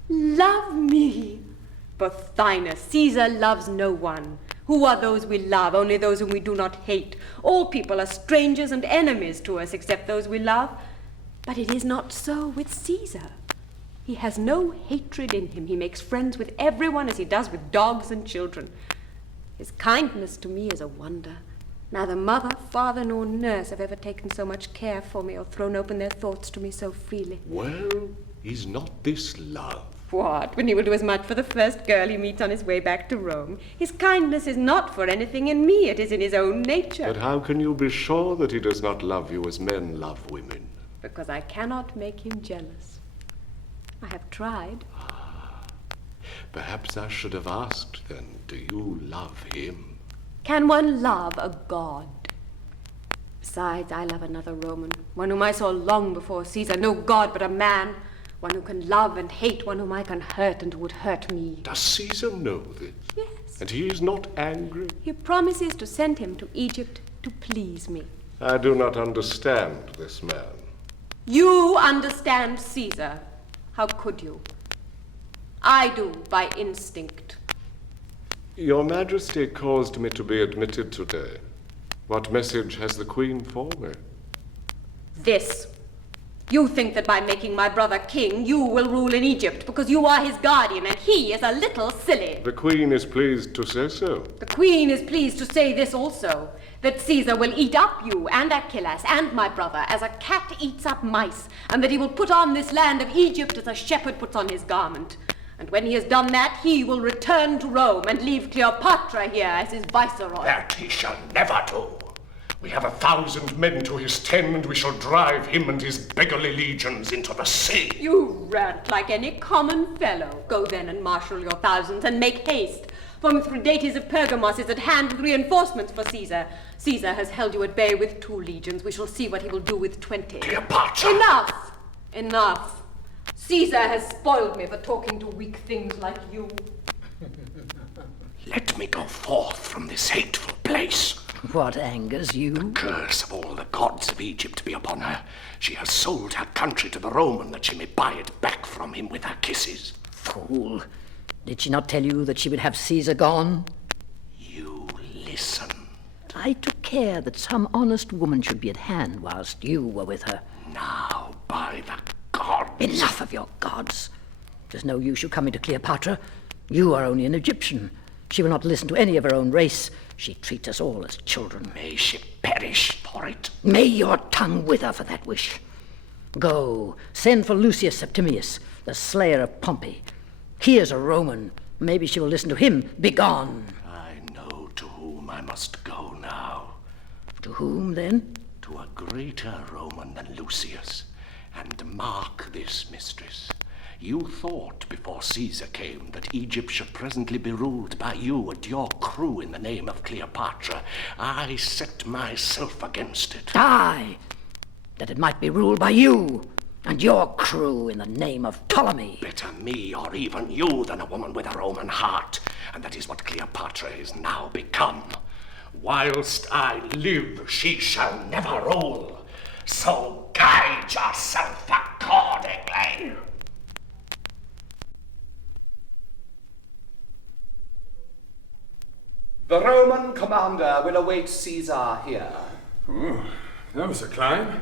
Love me? Pothinus, Caesar loves no one. Who are those we love? Only those whom we do not hate. All people are strangers and enemies to us, except those we love. But it is not so with Caesar. He has no hatred in him. He makes friends with everyone as he does with dogs and children. His kindness to me is a wonder. Neither mother, father, nor nurse have ever taken so much care for me or thrown open their thoughts to me so freely. Well, is not this love? What, when he will do as much for the first girl he meets on his way back to Rome? His kindness is not for anything in me, it is in his own nature. But how can you be sure that he does not love you as men love women? Because I cannot make him jealous. I have tried. Perhaps I should have asked then, do you love him? Can one love a god? Besides, I love another Roman, one whom I saw long before Caesar, no god but a man, one who can love and hate, one whom I can hurt and who would hurt me. Does Caesar know this? Yes. And he is not angry? He promises to send him to Egypt to please me. I do not understand this man. You understand Caesar. How could you? I do, by instinct. Your Majesty caused me to be admitted today. What message has the Queen for me? This. You think that by making my brother king, you will rule in Egypt because you are his guardian and he is a little silly. The Queen is pleased to say so. The Queen is pleased to say this also, that Caesar will eat up you and Achilles and my brother as a cat eats up mice, and that he will put on this land of Egypt as a shepherd puts on his garment. And when he has done that, he will return to Rome and leave Cleopatra here as his viceroy. That he shall never do. We have 1,000 men to his 10, and we shall drive him and his beggarly legions into the sea. You rant like any common fellow. Go then and marshal your thousands and make haste. For Mithridates of Pergamos is at hand with reinforcements for Caesar. Caesar has held you at bay with 2 legions. We shall see what he will do with 20. Cleopatra! Enough! Enough! Caesar has spoiled me for talking to weak things like you. Let me go forth from this hateful place. What angers you? The curse of all the gods of Egypt be upon her. She has sold her country to the Roman that she may buy it back from him with her kisses. Fool. Did she not tell you that she would have Caesar gone? You listen. I took care that some honest woman should be at hand whilst you were with her. Now, by the gods... Enough of your gods. There's no use you coming to Cleopatra. You are only an Egyptian. She will not listen to any of her own race. She treats us all as children. May she perish for it. May your tongue wither for that wish. Go, send for Lucius Septimius, the slayer of Pompey. He is a Roman. Maybe she will listen to him. Begone. I know to whom I must go now. To whom, then? To a greater Roman than Lucius. And mark this, mistress. You thought before Caesar came that Egypt should presently be ruled by you and your crew in the name of Cleopatra. I set myself against it. Aye, that it might be ruled by you and your crew in the name of Ptolemy. Better me or even you than a woman with a Roman heart, and that is what Cleopatra is now become. Whilst I live, she shall never rule. So guide yourself accordingly. The Roman commander will await Caesar here. Oh, that was a climb.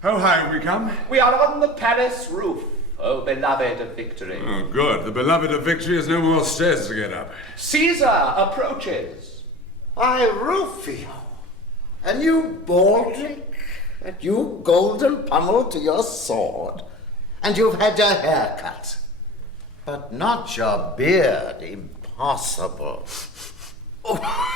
How high have we come? We are on the palace roof, oh beloved of victory. Oh, good. The beloved of victory has no more stairs to get up. Caesar approaches. Why, Rufio, a new baldric, a new golden pommel to your sword, and you've had your hair cut. But not your beard, impossible. Oh,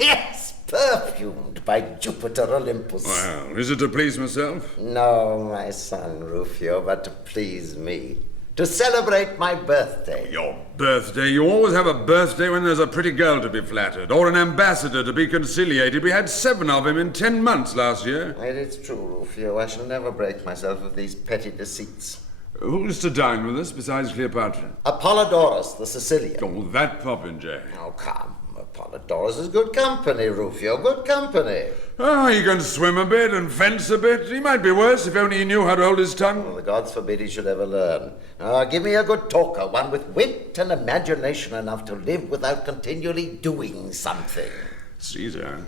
yes, perfumed by Jupiter Olympus. Well, is it to please myself? No, my son Rufio, but to please me. To celebrate my birthday. Your birthday? You always have a birthday when there's a pretty girl to be flattered, or an ambassador to be conciliated. We had 7 of him in 10 months last year. It is true, Rufio. I shall never break myself of these petty deceits. Who's to dine with us besides Cleopatra? Apollodorus, the Sicilian. Oh, that popinjay. Oh, come. Apollodorus is good company, Rufio. Good company. Oh, he can swim a bit and fence a bit. He might be worse if only he knew how to hold his tongue. Well, the gods forbid he should ever learn. Now, give me a good talker, one with wit and imagination enough to live without continually doing something. Caesar,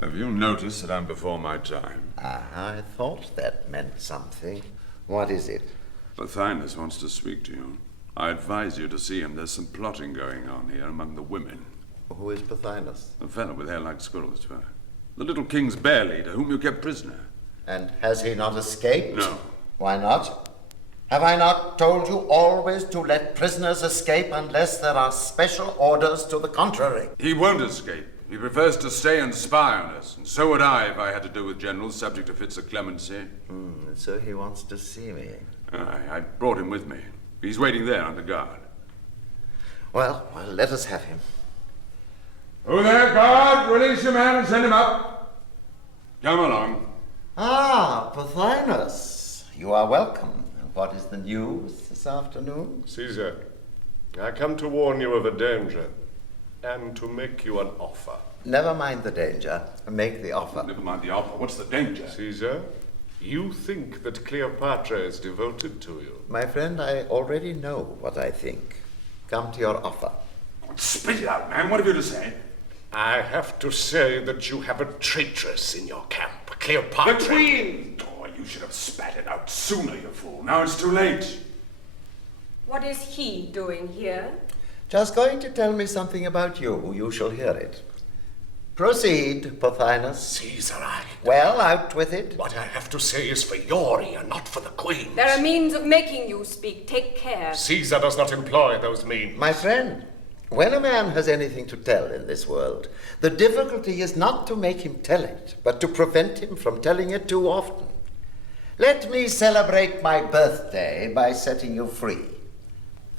have you noticed that I'm before my time? I thought that meant something. What is it? Pothinus wants to speak to you. I advise you to see him. There's some plotting going on here among the women. Who is Pothinus? The fellow with hair like squirrel's fur. The little king's bear leader, whom you kept prisoner. And has he not escaped? No. Why not? Have I not told you always to let prisoners escape unless there are special orders to the contrary? He won't escape. He prefers to stay and spy on us. And so would I if I had to do with generals subject to fits of clemency. And so he wants to see me. I brought him with me. He's waiting there under guard. Well, let us have him. Who there, guard? Release your man and send him up. Come along. Ah, Pothinus. You are welcome. What is the news this afternoon? Caesar, I come to warn you of a danger and to make you an offer. Never mind the danger. Make the offer. Never mind the offer. What's the danger? Caesar, you think that Cleopatra is devoted to you. My friend, I already know what I think. Come to your offer. Spit it out, man. What have you to say? I have to say that you have a traitress in your camp, Cleopatra. The Queen! Oh, you should have spat it out sooner, you fool. Now it's too late. What is he doing here? Just going to tell me something about you. You shall hear it. Proceed, Pothinus. Caesar, Well, out with it. What I have to say is for your ear, not for the Queen's. There are means of making you speak. Take care. Caesar does not employ those means. My friend, when a man has anything to tell in this world, the difficulty is not to make him tell it, but to prevent him from telling it too often. Let me celebrate my birthday by setting you free.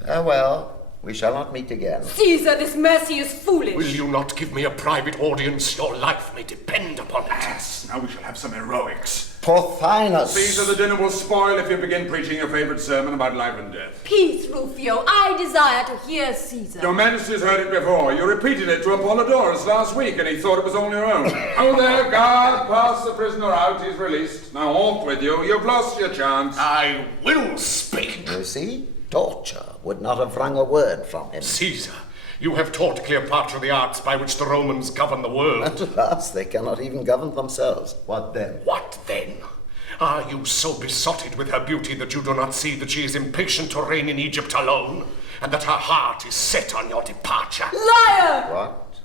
Farewell. We shall not meet again. Caesar, this mercy is foolish. Will you not give me a private audience? Your life may depend upon it. Yes, now we shall have some heroics. Pothinus. Caesar, the dinner will spoil if you begin preaching your favorite sermon about life and death. Peace, Rufio. I desire to hear Caesar. Your Majesty's heard it before. You repeated it to Apollodorus last week, and he thought it was all your own. Oh, there, guard. Pass the prisoner out. He's released. Now off with you. You've lost your chance. I will speak. You see? Torture would not have wrung a word from him. Caesar, you have taught Cleopatra the arts by which the Romans govern the world. At last, they cannot even govern themselves. What then? What then? Are you so besotted with her beauty that you do not see that she is impatient to reign in Egypt alone, and that her heart is set on your departure? Liar! What?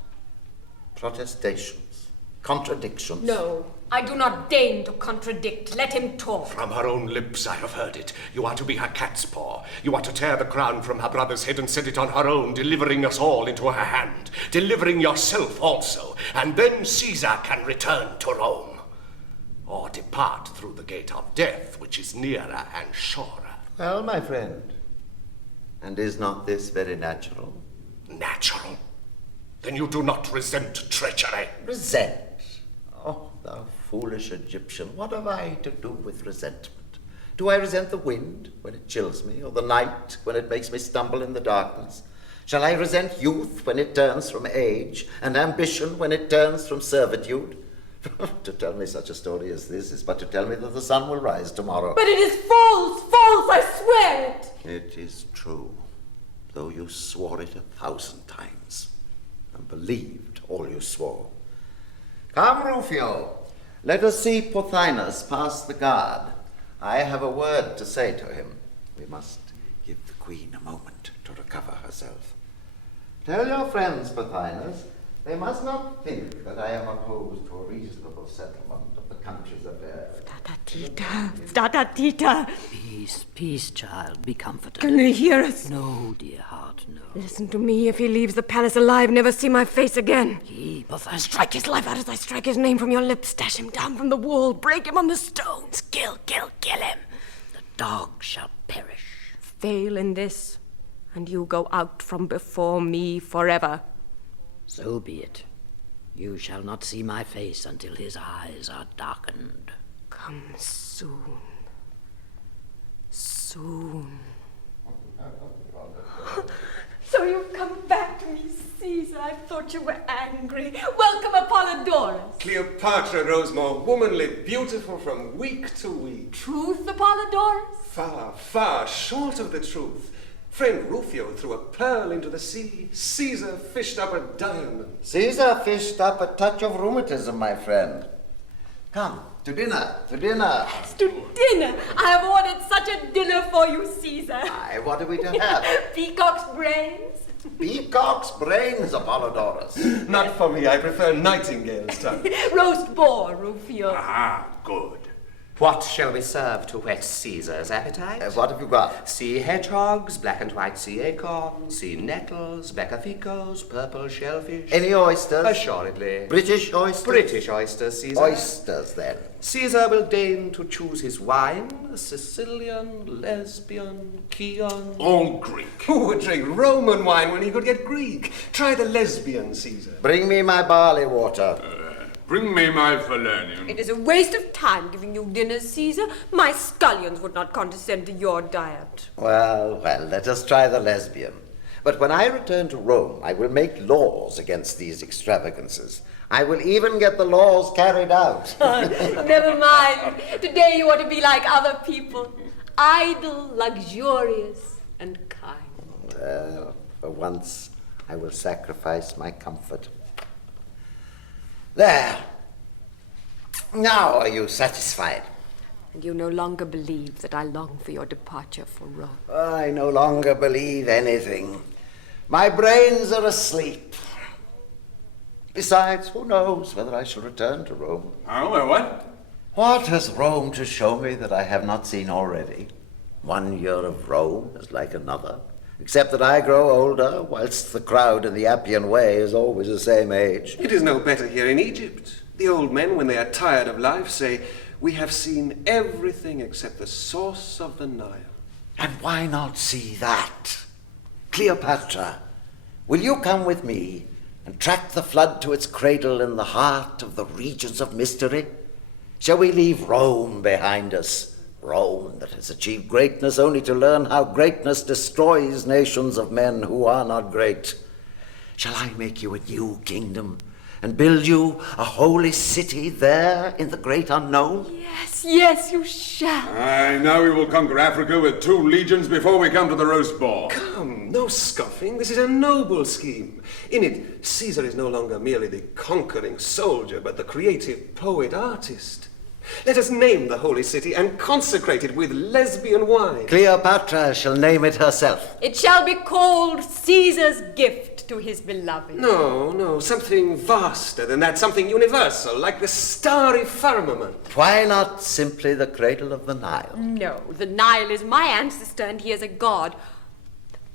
Protestations. Contradictions. No, I do not deign to contradict. Let him talk. From her own lips I have heard it. You are to be her cat's paw. You are to tear the crown from her brother's head and set it on her own, delivering us all into her hand. Delivering yourself also. And then Caesar can return to Rome. Or depart through the gate of death, which is nearer and surer. Well, my friend, and is not this very natural? Natural? Then you do not resent treachery. Resent? Oh, thou foolish Egyptian, what have I to do with resentment? Do I resent the wind when it chills me, or the night when it makes me stumble in the darkness? Shall I resent youth when it turns from age, and ambition when it turns from servitude? To tell me such a story as this is but to tell me that the sun will rise tomorrow. But it is false, false, I swear it! It is true, though you swore it 1,000 times, and believed all you swore. Come, Rufio, let us see Pothinus pass the guard. I have a word to say to him. We must give the queen a moment to recover herself. Tell your friends, Pothinus, They must not think that I am opposed to a reasonable settlement of the country's affairs. Tita. Peace, child. Be comforted. Can you hear us? No, dear heart, no. Listen to me. If he leaves the palace alive, never see my face again. Strike his life out as I strike his name from your lips. Dash him down from the wall. Break him on the stones. Kill him. The dog shall perish. Fail in this, and you go out from before me forever. So be it. You shall not see my face until his eyes are darkened. Come soon. Soon. So you've come back to me, Caesar. I thought you were angry. Welcome, Apollodorus. Cleopatra grows more womanly beautiful from week to week. Truth, Apollodorus? Far, far short of the truth. Friend Rufio threw a pearl into the sea. Caesar fished up a diamond. Caesar fished up a touch of rheumatism, my friend. Come, to dinner. To dinner. I have ordered such a dinner for you, Caesar. Aye, what are we to have? Peacock's brains. Peacock's brains, Apollodorus. Not for me. I prefer nightingale's tongue. Roast boar, Rufio. Ah, good. What shall we serve to whet Caesar's appetite? What have you got? Sea hedgehogs, black and white sea acorns, sea nettles, beccaficos, purple shellfish. Any oysters? Assuredly. British oysters? British oysters, Caesar. Oysters, then. Caesar will deign to choose his wine, Sicilian, Lesbian, Chian. All Greek. Who would drink Roman wine when he could get Greek? Try the lesbian, Caesar. Bring me my barley water. Bring me my Falernian. It is a waste of time giving you dinners, Caesar. My scullions would not condescend to your diet. Well, let us try the lesbian. But when I return to Rome, I will make laws against these extravagances. I will even get the laws carried out. Never mind. Today you ought to be like other people. Idle, luxurious, and kind. For once, I will sacrifice my comfort. There. Now are you satisfied? And you no longer believe that I long for your departure for Rome. I no longer believe anything. My brains are asleep. Besides, who knows whether I shall return to Rome? Oh, what? What has Rome to show me that I have not seen already? 1 year of Rome is like another, except that I grow older, whilst the crowd in the Appian Way is always the same age. It is no better here in Egypt. The old men, when they are tired of life, say, "We have seen everything except the source of the Nile." And why not see that? Cleopatra, will you come with me and track the flood to its cradle in the heart of the regions of mystery? Shall we leave Rome behind us? Rome that has achieved greatness only to learn how greatness destroys nations of men who are not great. Shall I make you a new kingdom and build you a holy city there in the great unknown? Yes, you shall. Aye, now we will conquer Africa with 2 legions before we come to the roast boar. Come, no scoffing. This is a noble scheme. In it, Caesar is no longer merely the conquering soldier, but the creative poet-artist. Let us name the holy city and consecrate it with lesbian wine. Cleopatra shall name it herself. It shall be called Caesar's gift to his beloved. No, something vaster than that, something universal, like the starry firmament. Why not simply the cradle of the Nile? No, the Nile is my ancestor and he is a god.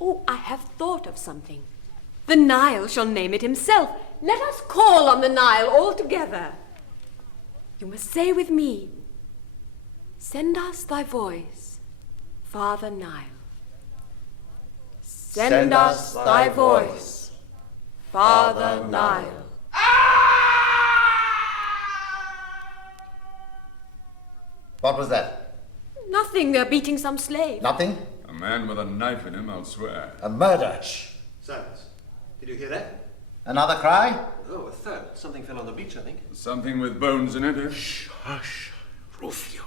Oh, I have thought of something. The Nile shall name it himself. Let us call on the Nile all together. You must say with me, "Send us thy voice, Father Nile. Send us thy voice, Father Nile." What was that? Nothing, they're beating some slave. Nothing? A man with a knife in him, I'll swear. A murder. Silence. Did you hear that? Another cry? Oh, a third. Something fell on the beach, I think. Something with bones in it, eh? Shh, hush, Rufio.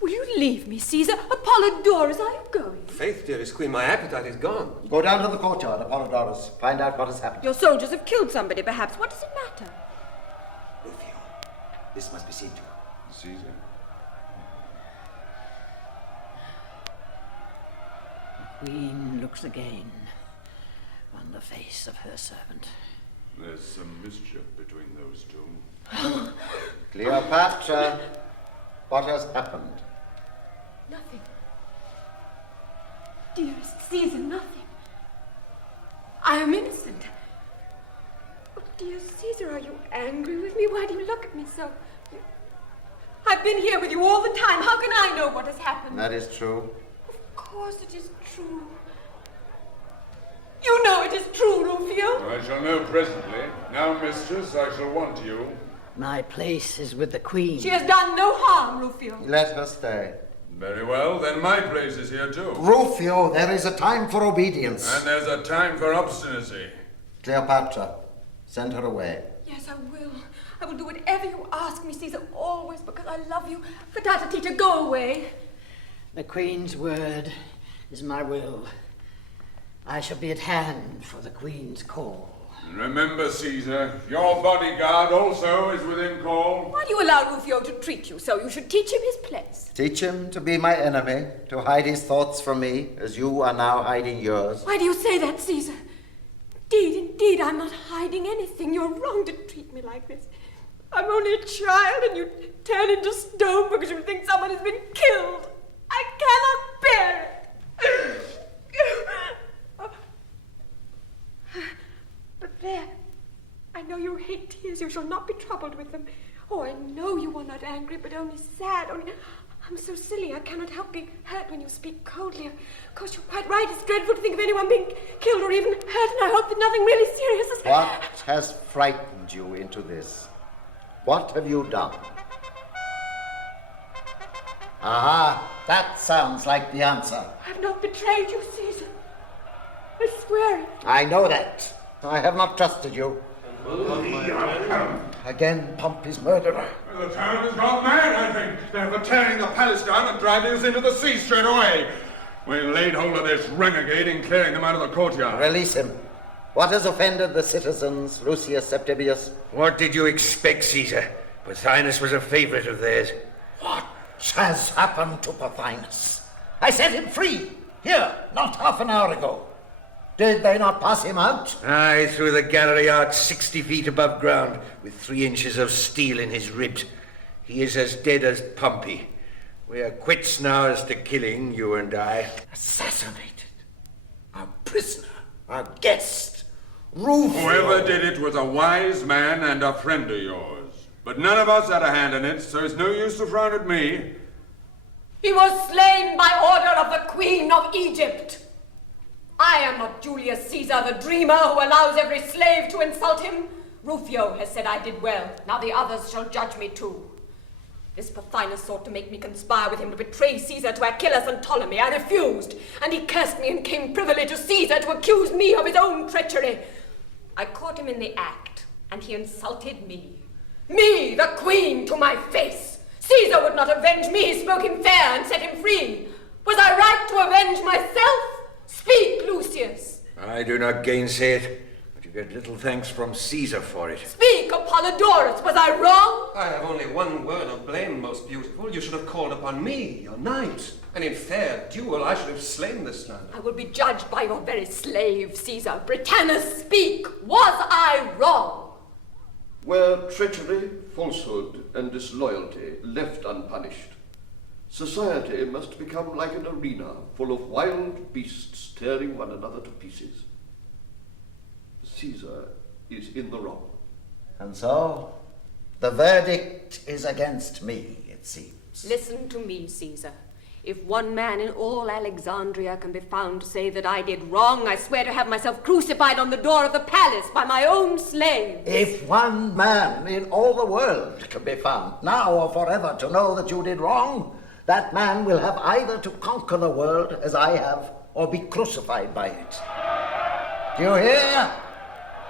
Will you leave me, Caesar? Apollodorus, are you going? Faith, dearest queen, my appetite is gone. Go down to the courtyard, Apollodorus. Find out what has happened. Your soldiers have killed somebody, perhaps. What does it matter? Rufio, this must be seen to. Caesar? The queen looks again on the face of her servant. There's some mischief between those two. Cleopatra, what has happened? Nothing. Dearest Caesar, nothing. I am innocent. Oh, dear Caesar, are you angry with me? Why do you look at me so? I've been here with you all the time. How can I know what has happened? That is true. Of course it is true. You know it is true, Rufio. I shall know presently. Now, mistress, I shall want you. My place is with the Queen. She has done no harm, Rufio. Let her stay. Very well, then my place is here too. Rufio, there is a time for obedience. And there's a time for obstinacy. Cleopatra, send her away. Yes, I will. I will do whatever you ask me, Caesar, always, because I love you. Fatata Tita, go away. The Queen's word is my will. I shall be at hand for the Queen's call. Remember, Caesar, your bodyguard also is within call. Why do you allow Rufio to treat you so? You should teach him his place. Teach him to be my enemy, to hide his thoughts from me, as you are now hiding yours. Why do you say that, Caesar? Indeed, I'm not hiding anything. You're wrong to treat me like this. I'm only a child, and you turn into stone because you think someone has been killed. I cannot bear it. But there, I know you hate tears. You shall not be troubled with them. Oh, I know you are not angry, but only sad. I'm so silly. I cannot help being hurt when you speak coldly. Of course, you're quite right. It's dreadful to think of anyone being killed or even hurt, and I hope that nothing really serious has happened. What has frightened you into this? What have you done? Aha, that sounds like the answer. I've not betrayed you, Caesar. I swear it. I know that. I have not trusted you. Again, Pompey's murderer. The town has gone mad, I think. They're tearing the palace down and driving us into the sea straight away. We laid hold of this renegade in clearing them out of the courtyard. Release him. What has offended the citizens, Lucius Septimius? What did you expect, Caesar? Pothinus was a favorite of theirs. What has happened to Pothinus? I set him free, here, not half an hour ago. Did they not pass him out? I threw the gallery out 60 feet above ground, with 3 inches of steel in his ribs. He is as dead as Pompey. We are quits now as to killing, you and I. Assassinated. Our prisoner, our guest, Rufio. Whoever did it was a wise man and a friend of yours. But none of us had a hand in it, so it's no use to frown at me. He was slain by order of the Queen of Egypt. I am not Julius Caesar, the dreamer who allows every slave to insult him. Rufio has said I did well. Now the others shall judge me too. This Pothinus sought to make me conspire with him to betray Caesar to Achilles and Ptolemy. I refused, and he cursed me and came privily to Caesar to accuse me of his own treachery. I caught him in the act, and he insulted me. Me, the queen, to my face. Caesar would not avenge me. He spoke him fair and set him free. Was I right to avenge myself? Speak, Lucius. I do not gainsay it, but you get little thanks from Caesar for it. Speak, Apollodorus. Was I wrong? I have only one word of blame, most beautiful. You should have called upon me, your knight. And in fair duel, I should have slain this slander. I will be judged by your very slave, Caesar. Britannicus, speak. Was I wrong? Where treachery, falsehood, and disloyalty left unpunished, society must become like an arena full of wild beasts tearing one another to pieces. Caesar is in the wrong. And so, the verdict is against me, it seems. Listen to me, Caesar. If one man in all Alexandria can be found to say that I did wrong, I swear to have myself crucified on the door of the palace by my own slaves. If one man in all the world can be found, now or forever, to know that you did wrong, that man will have either to conquer the world, as I have, or be crucified by it. Do you hear?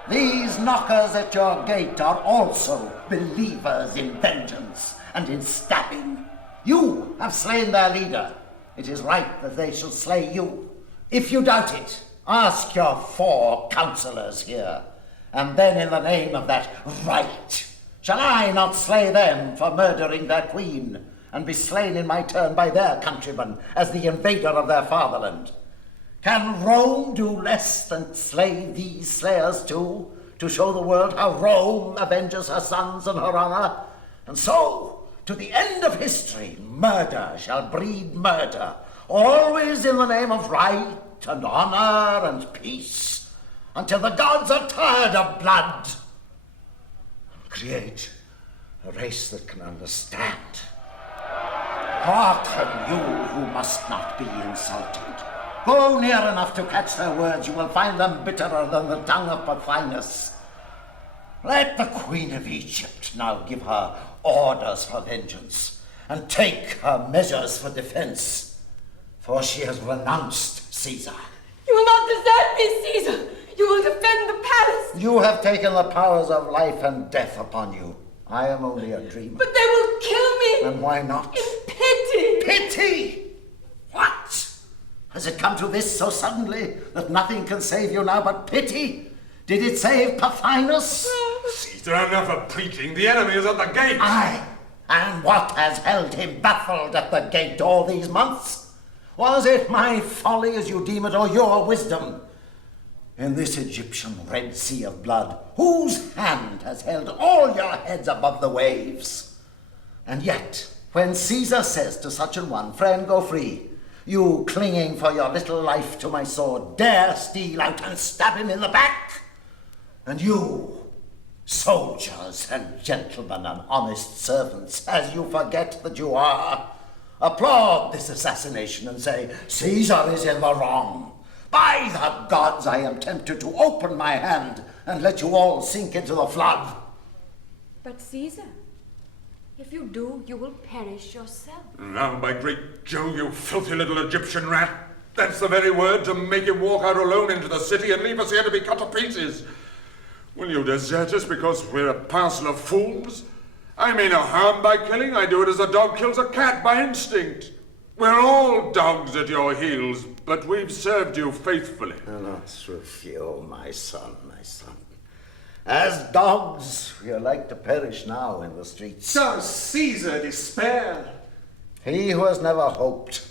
These knockers at your gate are also believers in vengeance and in stabbing. You have slain their leader. It is right that they shall slay you. If you doubt it, ask your 4 counselors here, and then in the name of that right, shall I not slay them for murdering their queen, and be slain in my turn by their countrymen as the invader of their fatherland? Can Rome do less than slay these slayers too? to show the world how Rome avenges her sons and her honor. And so, to the end of history, murder shall breed murder, always in the name of right and honor and peace, until the gods are tired of blood. Create a race that can understand. Hearken, you who must not be insulted. Go near enough to catch their words, you will find them bitterer than the tongue of Pothinus. Let the Queen of Egypt now give her orders for vengeance, and take her measures for defense, for she has renounced Caesar. You will not desert me, Caesar! You will defend the palace! You have taken the powers of life and death upon you. I am only a dreamer. But they will kill me! And why not? In pity! Pity? What? Has it come to this so suddenly that nothing can save you now but pity? Did it save Pothinus? Caesar, enough of preaching. The enemy is at the gate. Aye. And what has held him baffled at the gate all these months? Was it my folly as you deem it, or your wisdom? In this Egyptian Red Sea of blood, whose hand has held all your heads above the waves? And yet, when Caesar says to such an one, friend, go free, you, clinging for your little life to my sword, dare steal out and stab him in the back? And you, soldiers and gentlemen and honest servants, as you forget that you are, applaud this assassination and say, Caesar is in the wrong. By the gods, I am tempted to open my hand and let you all sink into the flood. But Caesar, if you do, you will perish yourself. Now, by great Jove, you filthy little Egyptian rat. That's the very word, to make him walk out alone into the city and leave us here to be cut to pieces. Will you desert us because we're a parcel of fools? I mean no harm by killing. I do it as a dog kills a cat by instinct. We're all dogs at your heels, but we've served you faithfully. Alas, Rufio, my son, my son. As dogs, we are like to perish now in the streets. Does Caesar despair? He who has never hoped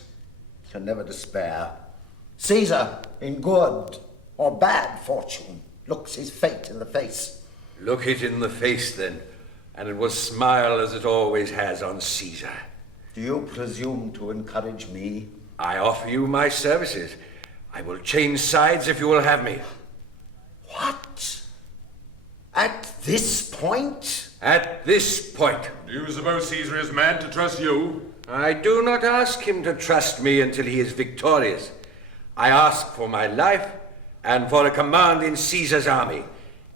can never despair. Caesar, in good or bad fortune, looks his fate in the face. Look it in the face, then, and it will smile as it always has on Caesar. Do you presume to encourage me? I offer you my services. I will change sides if you will have me. What? At this point? At this point. Do you suppose Caesar is mad to trust you? I do not ask him to trust me until he is victorious. I ask for my life and for a command in Caesar's army.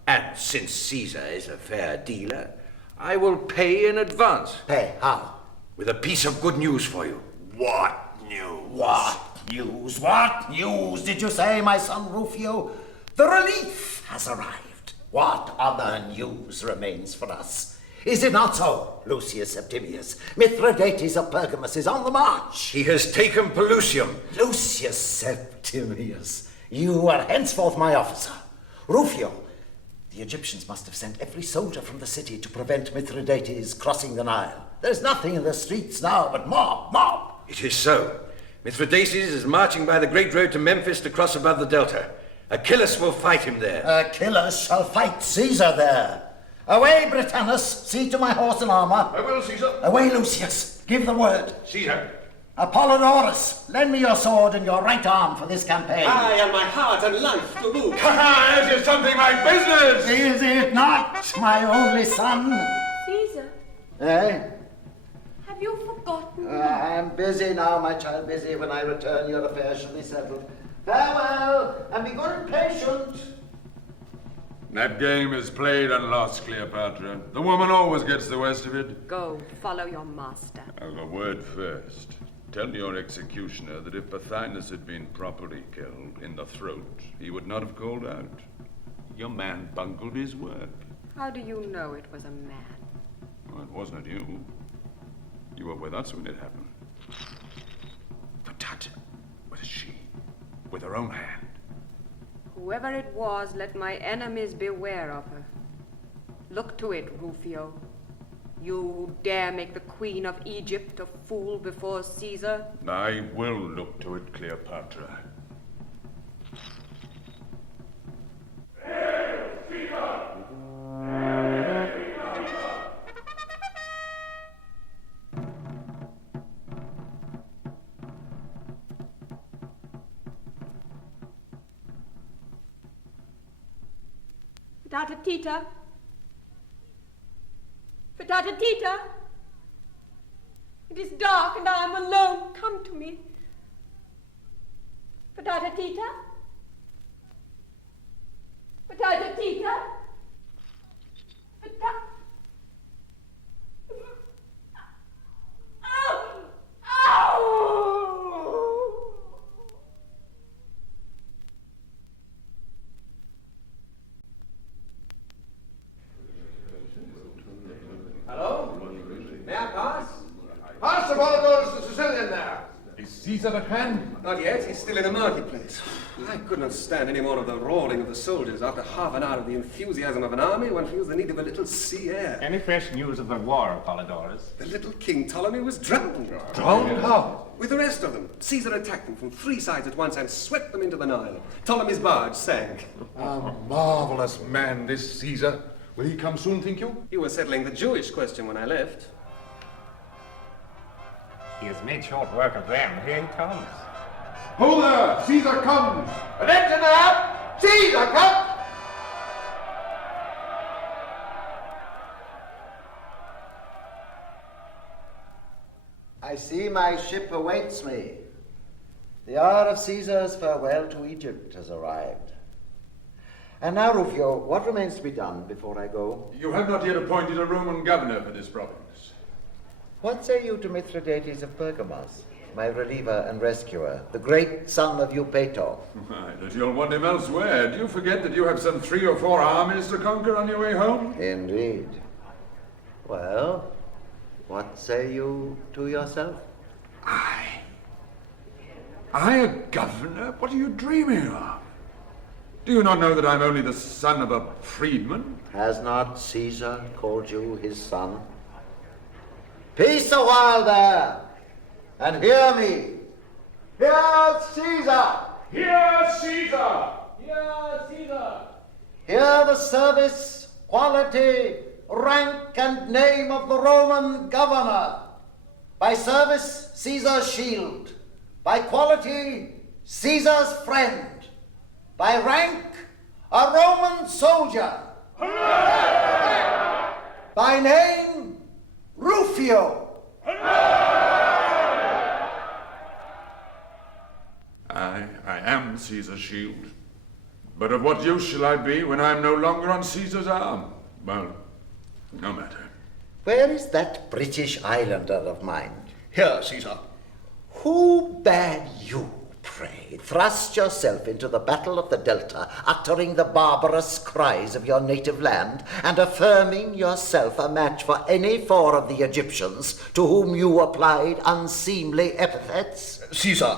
And since Caesar is a fair dealer, I will pay in advance. Pay? How? With a piece of good news for you. What news? What news? What news did you say, my son Rufio? The relief has arrived. What other news remains for us? Is it not so, Lucius Septimius? Mithridates of Pergamus is on the march. He has taken Pelusium. Lucius Septimius, you are henceforth my officer. Rufio, the Egyptians must have sent every soldier from the city to prevent Mithridates crossing the Nile. There's nothing in the streets now but mob. It is so. Mithridates is marching by the great road to Memphis to cross above the Delta. Achilles will fight him there. Achilles shall fight Caesar there. Away, Britannicus, see to my horse and armor. I will, Caesar. Away, Lucius, give the word. Caesar. Apollodorus, lend me your sword and your right arm for this campaign. I and my heart and life to boot. This is something like business. Is it not, my only son? Caesar, Eh? have you forgotten? I am busy now, my child, busy. When I return, your affairs shall be settled. Farewell, and be good and patient. That game is played and lost, Cleopatra. The woman always gets the worst of it. Go, follow your master. A word first. Tell your executioner that if Pothinus had been properly killed in the throat, he would not have called out. Your man bungled his work. How do you know it was a man? Well, it wasn't you. You were with us when it happened. But that was she, with her own hand. Whoever it was, let my enemies beware of her. Look to it, Rufio. You who dare make the Queen of Egypt a fool before Caesar. I will look to it, Cleopatra. Hail, Caesar! Fedata Tita. Fedata Tita. It is dark and I am alone. Come to me. Fedata Tita. Fedata Tita. Hello? May I pass? Pass the Polydorus to Sicilian there. Is Caesar at hand? Not yet. He's still in the marketplace. I could not stand any more of the roaring of the soldiers. After half an hour of the enthusiasm of an army, one feels the need of a little sea air. Any fresh news of the war, Polydorus? The little King Ptolemy was drowned. Drowned? How? With the rest of them. Caesar attacked them from 3 sides at once and swept them into the Nile. Ptolemy's barge sank. A marvelous man, this Caesar. Will he come soon, think you? You were settling the Jewish question when I left. He has made short work of them. Here he comes. Ho there! Caesar comes! Attention there! Caesar comes! I see my ship awaits me. The hour of Caesar's farewell to Egypt has arrived. And now, Rufio, what remains to be done before I go? You have not yet appointed a Roman governor for this province. What say you to Mithridates of Pergamos, my reliever and rescuer, the great son of Eupator? Why, that you'll want him elsewhere. Do you forget that you have some 3 or 4 armies to conquer on your way home? Indeed. Well, what say you to yourself? I a governor? What are you dreaming of? Do you not know that I'm only the son of a freedman? Has not Caesar called you his son? Peace a while there, and hear me. Hear Caesar! Hear Caesar! Hear Caesar! Hear the service, quality, rank, and name of the Roman governor. By service, Caesar's shield. By quality, Caesar's friend. By rank, a Roman soldier. By name, Rufio. I am Caesar's shield. But of what use shall I be when I am no longer on Caesar's arm? Well, no matter. Where is that British islander of mine? Here, Caesar. Who bade you, pray, thrust yourself into the battle of the Delta, uttering the barbarous cries of your native land, and affirming yourself a match for any 4 of the Egyptians to whom you applied unseemly epithets? Caesar,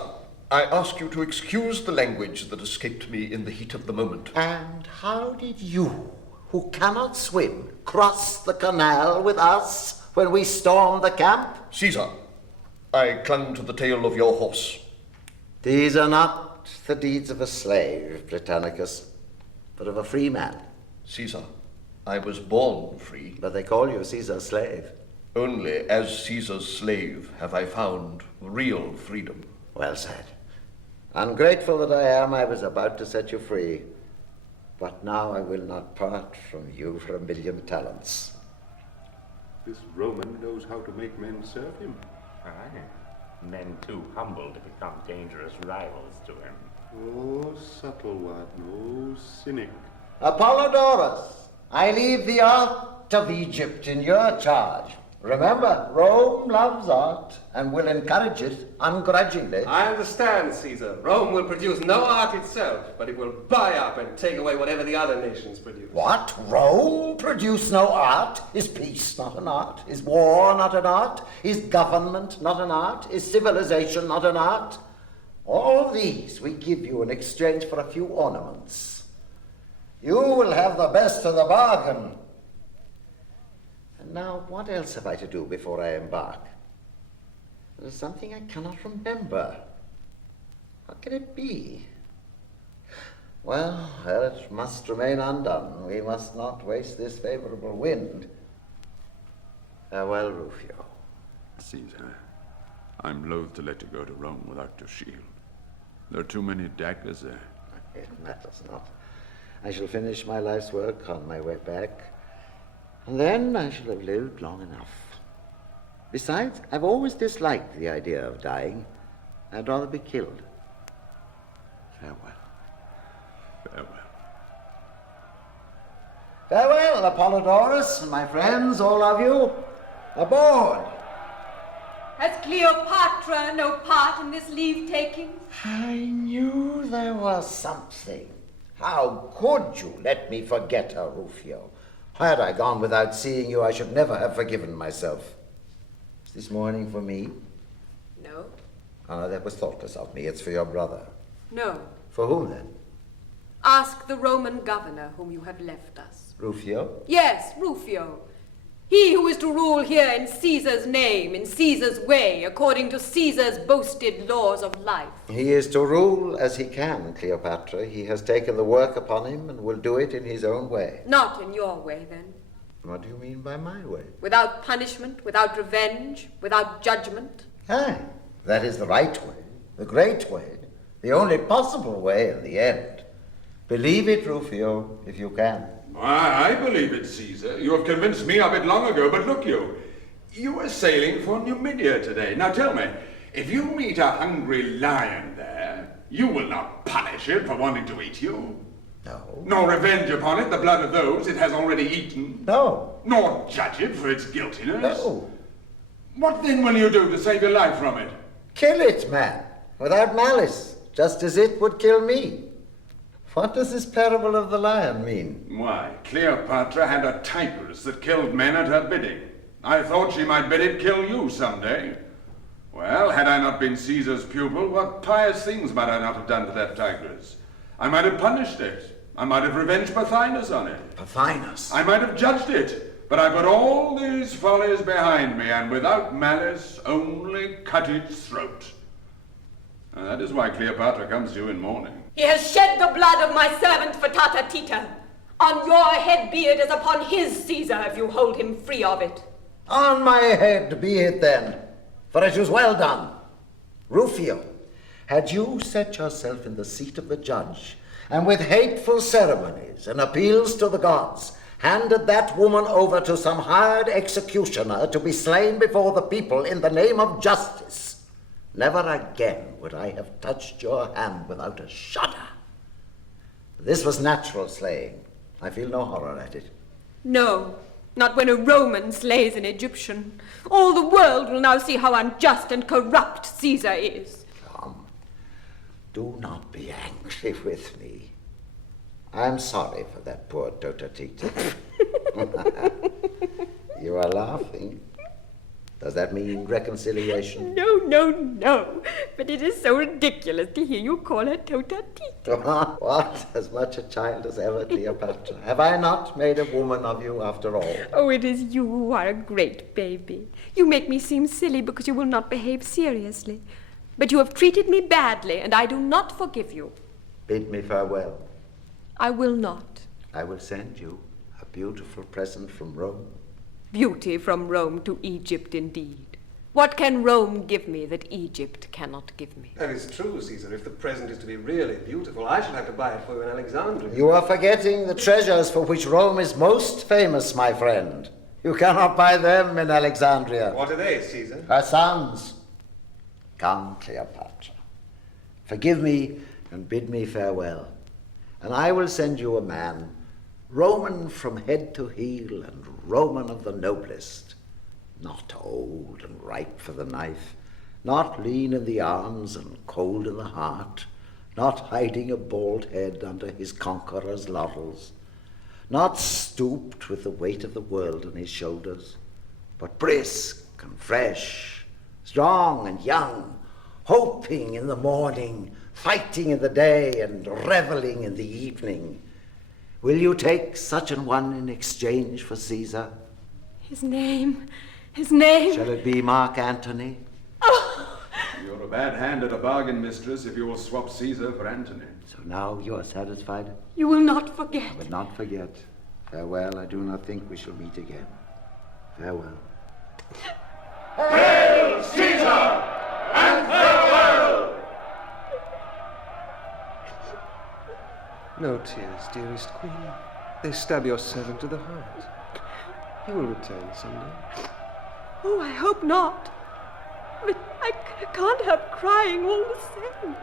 I ask you to excuse the language that escaped me in the heat of the moment. And how did you, who cannot swim, cross the canal with us when we stormed the camp? Caesar, I clung to the tail of your horse. These are not the deeds of a slave, Britannicus, but of a free man. Caesar, I was born free. But they call you Caesar's slave. Only as Caesar's slave have I found real freedom. Well said. Ungrateful that I am, I was about to set you free. But now I will not part from you for 1,000,000 talents. This Roman knows how to make men serve him. Aye. Men too humble to become dangerous rivals to him. Oh, subtle one, oh, cynic. Apollodorus, I leave the art of Egypt in your charge. Remember, Rome loves art and will encourage it ungrudgingly. I understand, Caesar. Rome will produce no art itself, but it will buy up and take away whatever the other nations produce. What? Rome produce no art? Is peace not an art? Is war not an art? Is government not an art? Is civilization not an art? All these we give you in exchange for a few ornaments. You will have the best of the bargain. And now, what else have I to do before I embark? There is something I cannot remember. What can it be? Well, it must remain undone. We must not waste this favorable wind. Farewell, Rufio. Caesar, I'm loath to let you go to Rome without your shield. There are too many daggers there. It matters not. I shall finish my life's work on my way back, and then I shall have lived long enough. Besides, I've always disliked the idea of dying. I'd rather be killed. Farewell. Farewell. Farewell, Apollodorus, and my friends, all of you. Aboard! Has Cleopatra no part in this leave-taking? I knew there was something. How could you let me forget her, Rufio? Had I gone without seeing you, I should never have forgiven myself. Is this morning for me? No. Ah, that was thoughtless of me. It's for your brother. No. For whom, then? Ask the Roman governor whom you have left us. Rufio? Yes, Rufio. He who is to rule here in Caesar's name, in Caesar's way, according to Caesar's boasted laws of life. He is to rule as he can, Cleopatra. He has taken the work upon him and will do it in his own way. Not in your way, then. What do you mean by my way? Without punishment, without revenge, without judgment. Aye, that is the right way, the great way, the only possible way in the end. Believe it, Rufio, if you can. I believe it, Caesar. You have convinced me of it long ago, but look you were sailing for Numidia today. Now tell me, if you meet a hungry lion there, you will not punish it for wanting to eat you. No. Nor revenge upon it the blood of those it has already eaten. No. Nor judge it for its guiltiness. No. What then will you do to save your life from it? Kill it, man, without malice, just as it would kill me. What does this parable of the lion mean? Why, Cleopatra had a tigress that killed men at her bidding. I thought she might bid it kill you someday. Well, had I not been Caesar's pupil, what pious things might I not have done to that tigress? I might have punished it. I might have revenged Pothinus on it. Pothinus? I might have judged it. But I put all these follies behind me, and without malice only cut its throat. And that is why Cleopatra comes to you in mourning. He has shed the blood of my servant Fatata Tita. On your head be it as upon his, Caesar, if you hold him free of it. On my head be it then, for it was well done. Rufio, had you set yourself in the seat of the judge, and with hateful ceremonies and appeals to the gods, handed that woman over to some hired executioner to be slain before the people in the name of justice, never again would I have touched your hand without a shudder. This was natural slaying. I feel no horror at it. No, not when a Roman slays an Egyptian. All the world will now see how unjust and corrupt Caesar is. Come, do not be angry with me. I'm sorry for that poor Totatita. You are laughing. Does that mean reconciliation? No, no, no. But it is so ridiculous to hear you call her Totatita. What? As much a child as ever, Cleopatra. Have I not made a woman of you after all? Oh, it is you who are a great baby. You make me seem silly because you will not behave seriously. But you have treated me badly, and I do not forgive you. Bid me farewell. I will not. I will send you a beautiful present from Rome. Beauty from Rome to Egypt, indeed. What can Rome give me that Egypt cannot give me? That is true, Caesar. If the present is to be really beautiful, I shall have to buy it for you in Alexandria. You are forgetting the treasures for which Rome is most famous, my friend. You cannot buy them in Alexandria. What are they, Caesar? Her sons. Come, Cleopatra. Forgive me and bid me farewell. And I will send you a man, Roman from head to heel and Roman of the noblest, not old and ripe for the knife, not lean in the arms and cold in the heart, not hiding a bald head under his conqueror's laurels, not stooped with the weight of the world on his shoulders, but brisk and fresh, strong and young, hoping in the morning, fighting in the day, and reveling in the evening. Will you take such an one in exchange for Caesar? His name. Shall it be Mark Antony? Oh! You're a bad hand at a bargain, mistress, if you will swap Caesar for Antony. So now you are satisfied? You will not forget. I will not forget. Farewell, I do not think we shall meet again. Farewell. Hail Caesar! And farewell! No tears, dearest queen. They stab your servant to the heart. He will return someday. Oh, I hope not. But I can't help crying all the same.